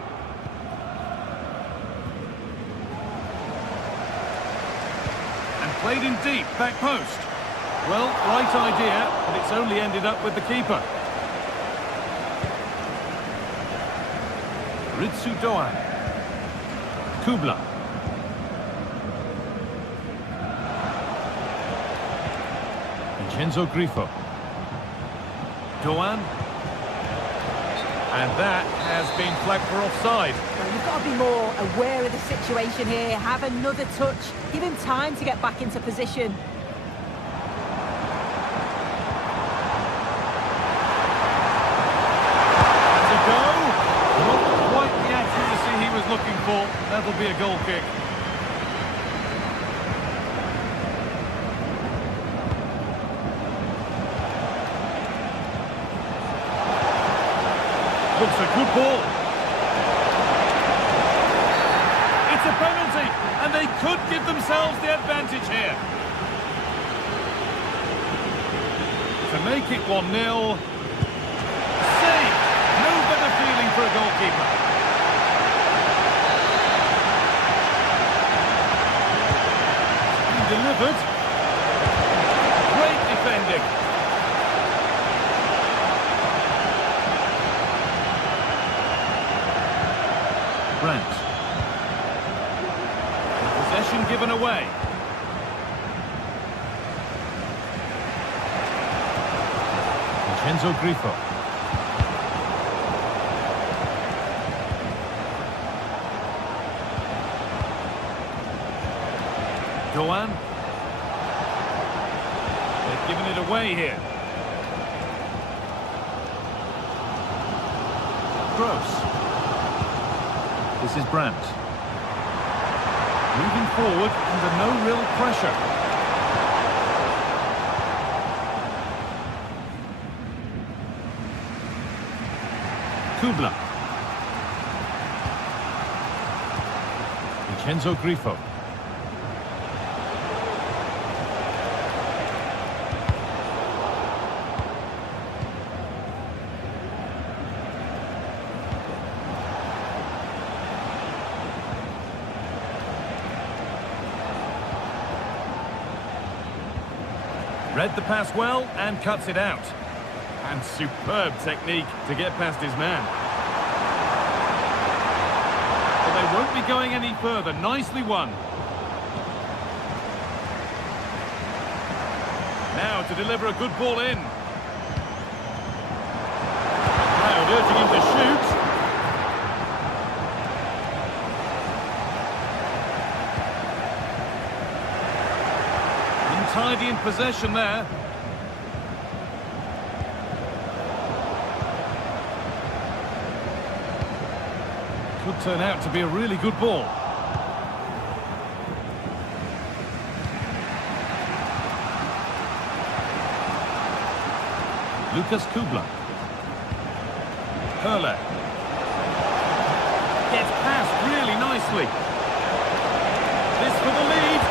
Played in deep, back post. Well, right idea, but it's only ended up with the keeper. Ritsu Doan. Kubla. Vincenzo Grifo. Doan. And that has been flagged for offside. Well, you've got to be more aware of the situation here. Have another touch. Give him time to get back into position. That's a go. Not quite the accuracy he was looking for. That'll be a goal kick. Looks a good ball. It's a penalty, and they could give themselves the advantage here. To make it 1-0. Save! No better feeling for a goalkeeper. It's been delivered. Great defending. Brandt. Possession given away. Vincenzo Grifo. Doan. They've given it away here. Gross. This is Brandt. Moving forward under no real pressure. Kubla. Vincenzo Grifo. Read the pass well and cuts it out. And superb technique to get past his man. But they won't be going any further. Nicely won. Now to deliver a good ball in. Crowd urging him to shoot. Untidy in possession there. Could turn out to be a really good ball. Lucas Kubla. Hurler. Gets past really nicely. This for the lead.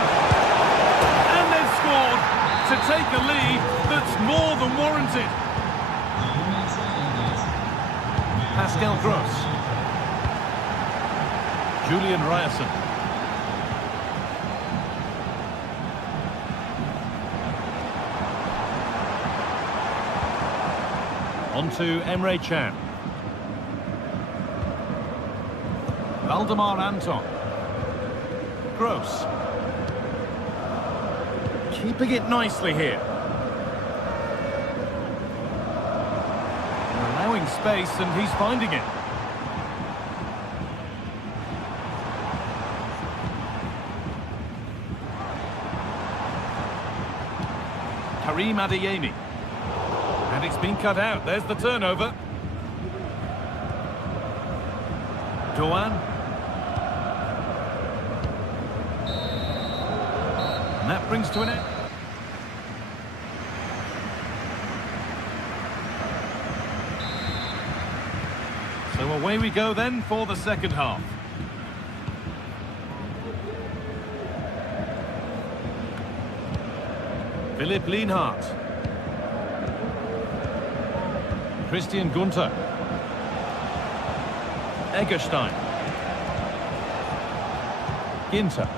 take a lead that's more than warranted. Pascal Gross. Julian Ryerson. On to Emre Can. Valdemar Anton. Gross. Keeping it nicely here. Allowing space, and he's finding it. Karim Adeyemi. And it's been cut out. There's the turnover. Doan. And that brings to an end. So away we go then for the second half. Philipp Lienhardt. Christian Gunther. Eggestein. Ginter.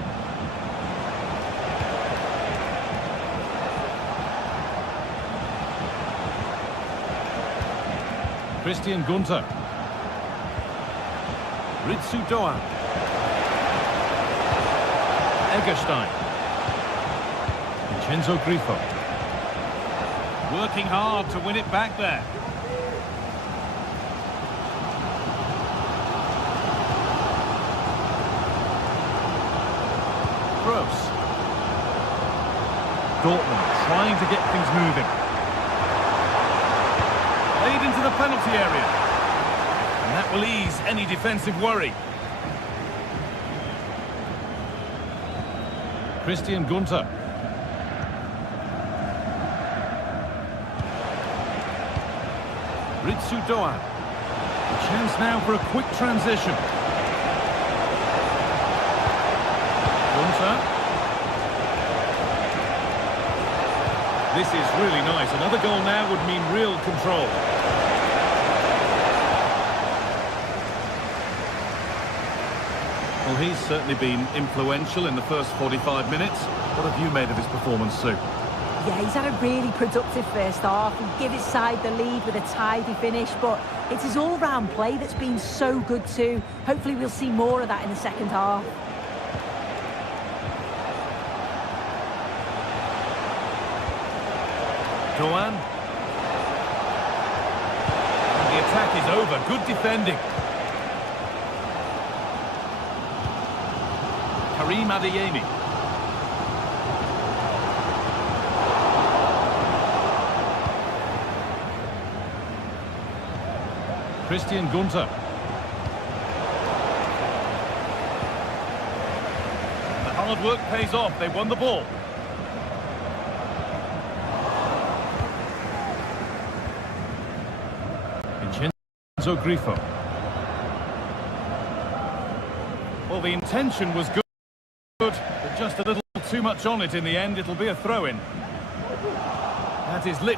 Christian Gunther. Ritsu Doan. Eggestein. Vincenzo Grifo. Working hard to win it back there. Gross. Dortmund trying to get things moving. Played into the penalty area. And that will ease any defensive worry. Christian Gunther. Ritsu Doan. A chance now for a quick transition. Gunther. This is really nice. Another goal now would mean real control. Well, he's certainly been influential in the first 45 minutes. What have you made of his performance, Sue? Yeah, he's had a really productive first half. He gave his side the lead with a tidy finish, but it's his all-round play that's been so good too. Hopefully we'll see more of that in the second half. Doan. And the attack is over. Good defending. Karim Adeyemi. Christian Gunther. The hard work pays off. They won the ball. Vincenzo Grifo. Well, the intention was good, but just a little too much on it in the end. It'll be a throw-in. That is literally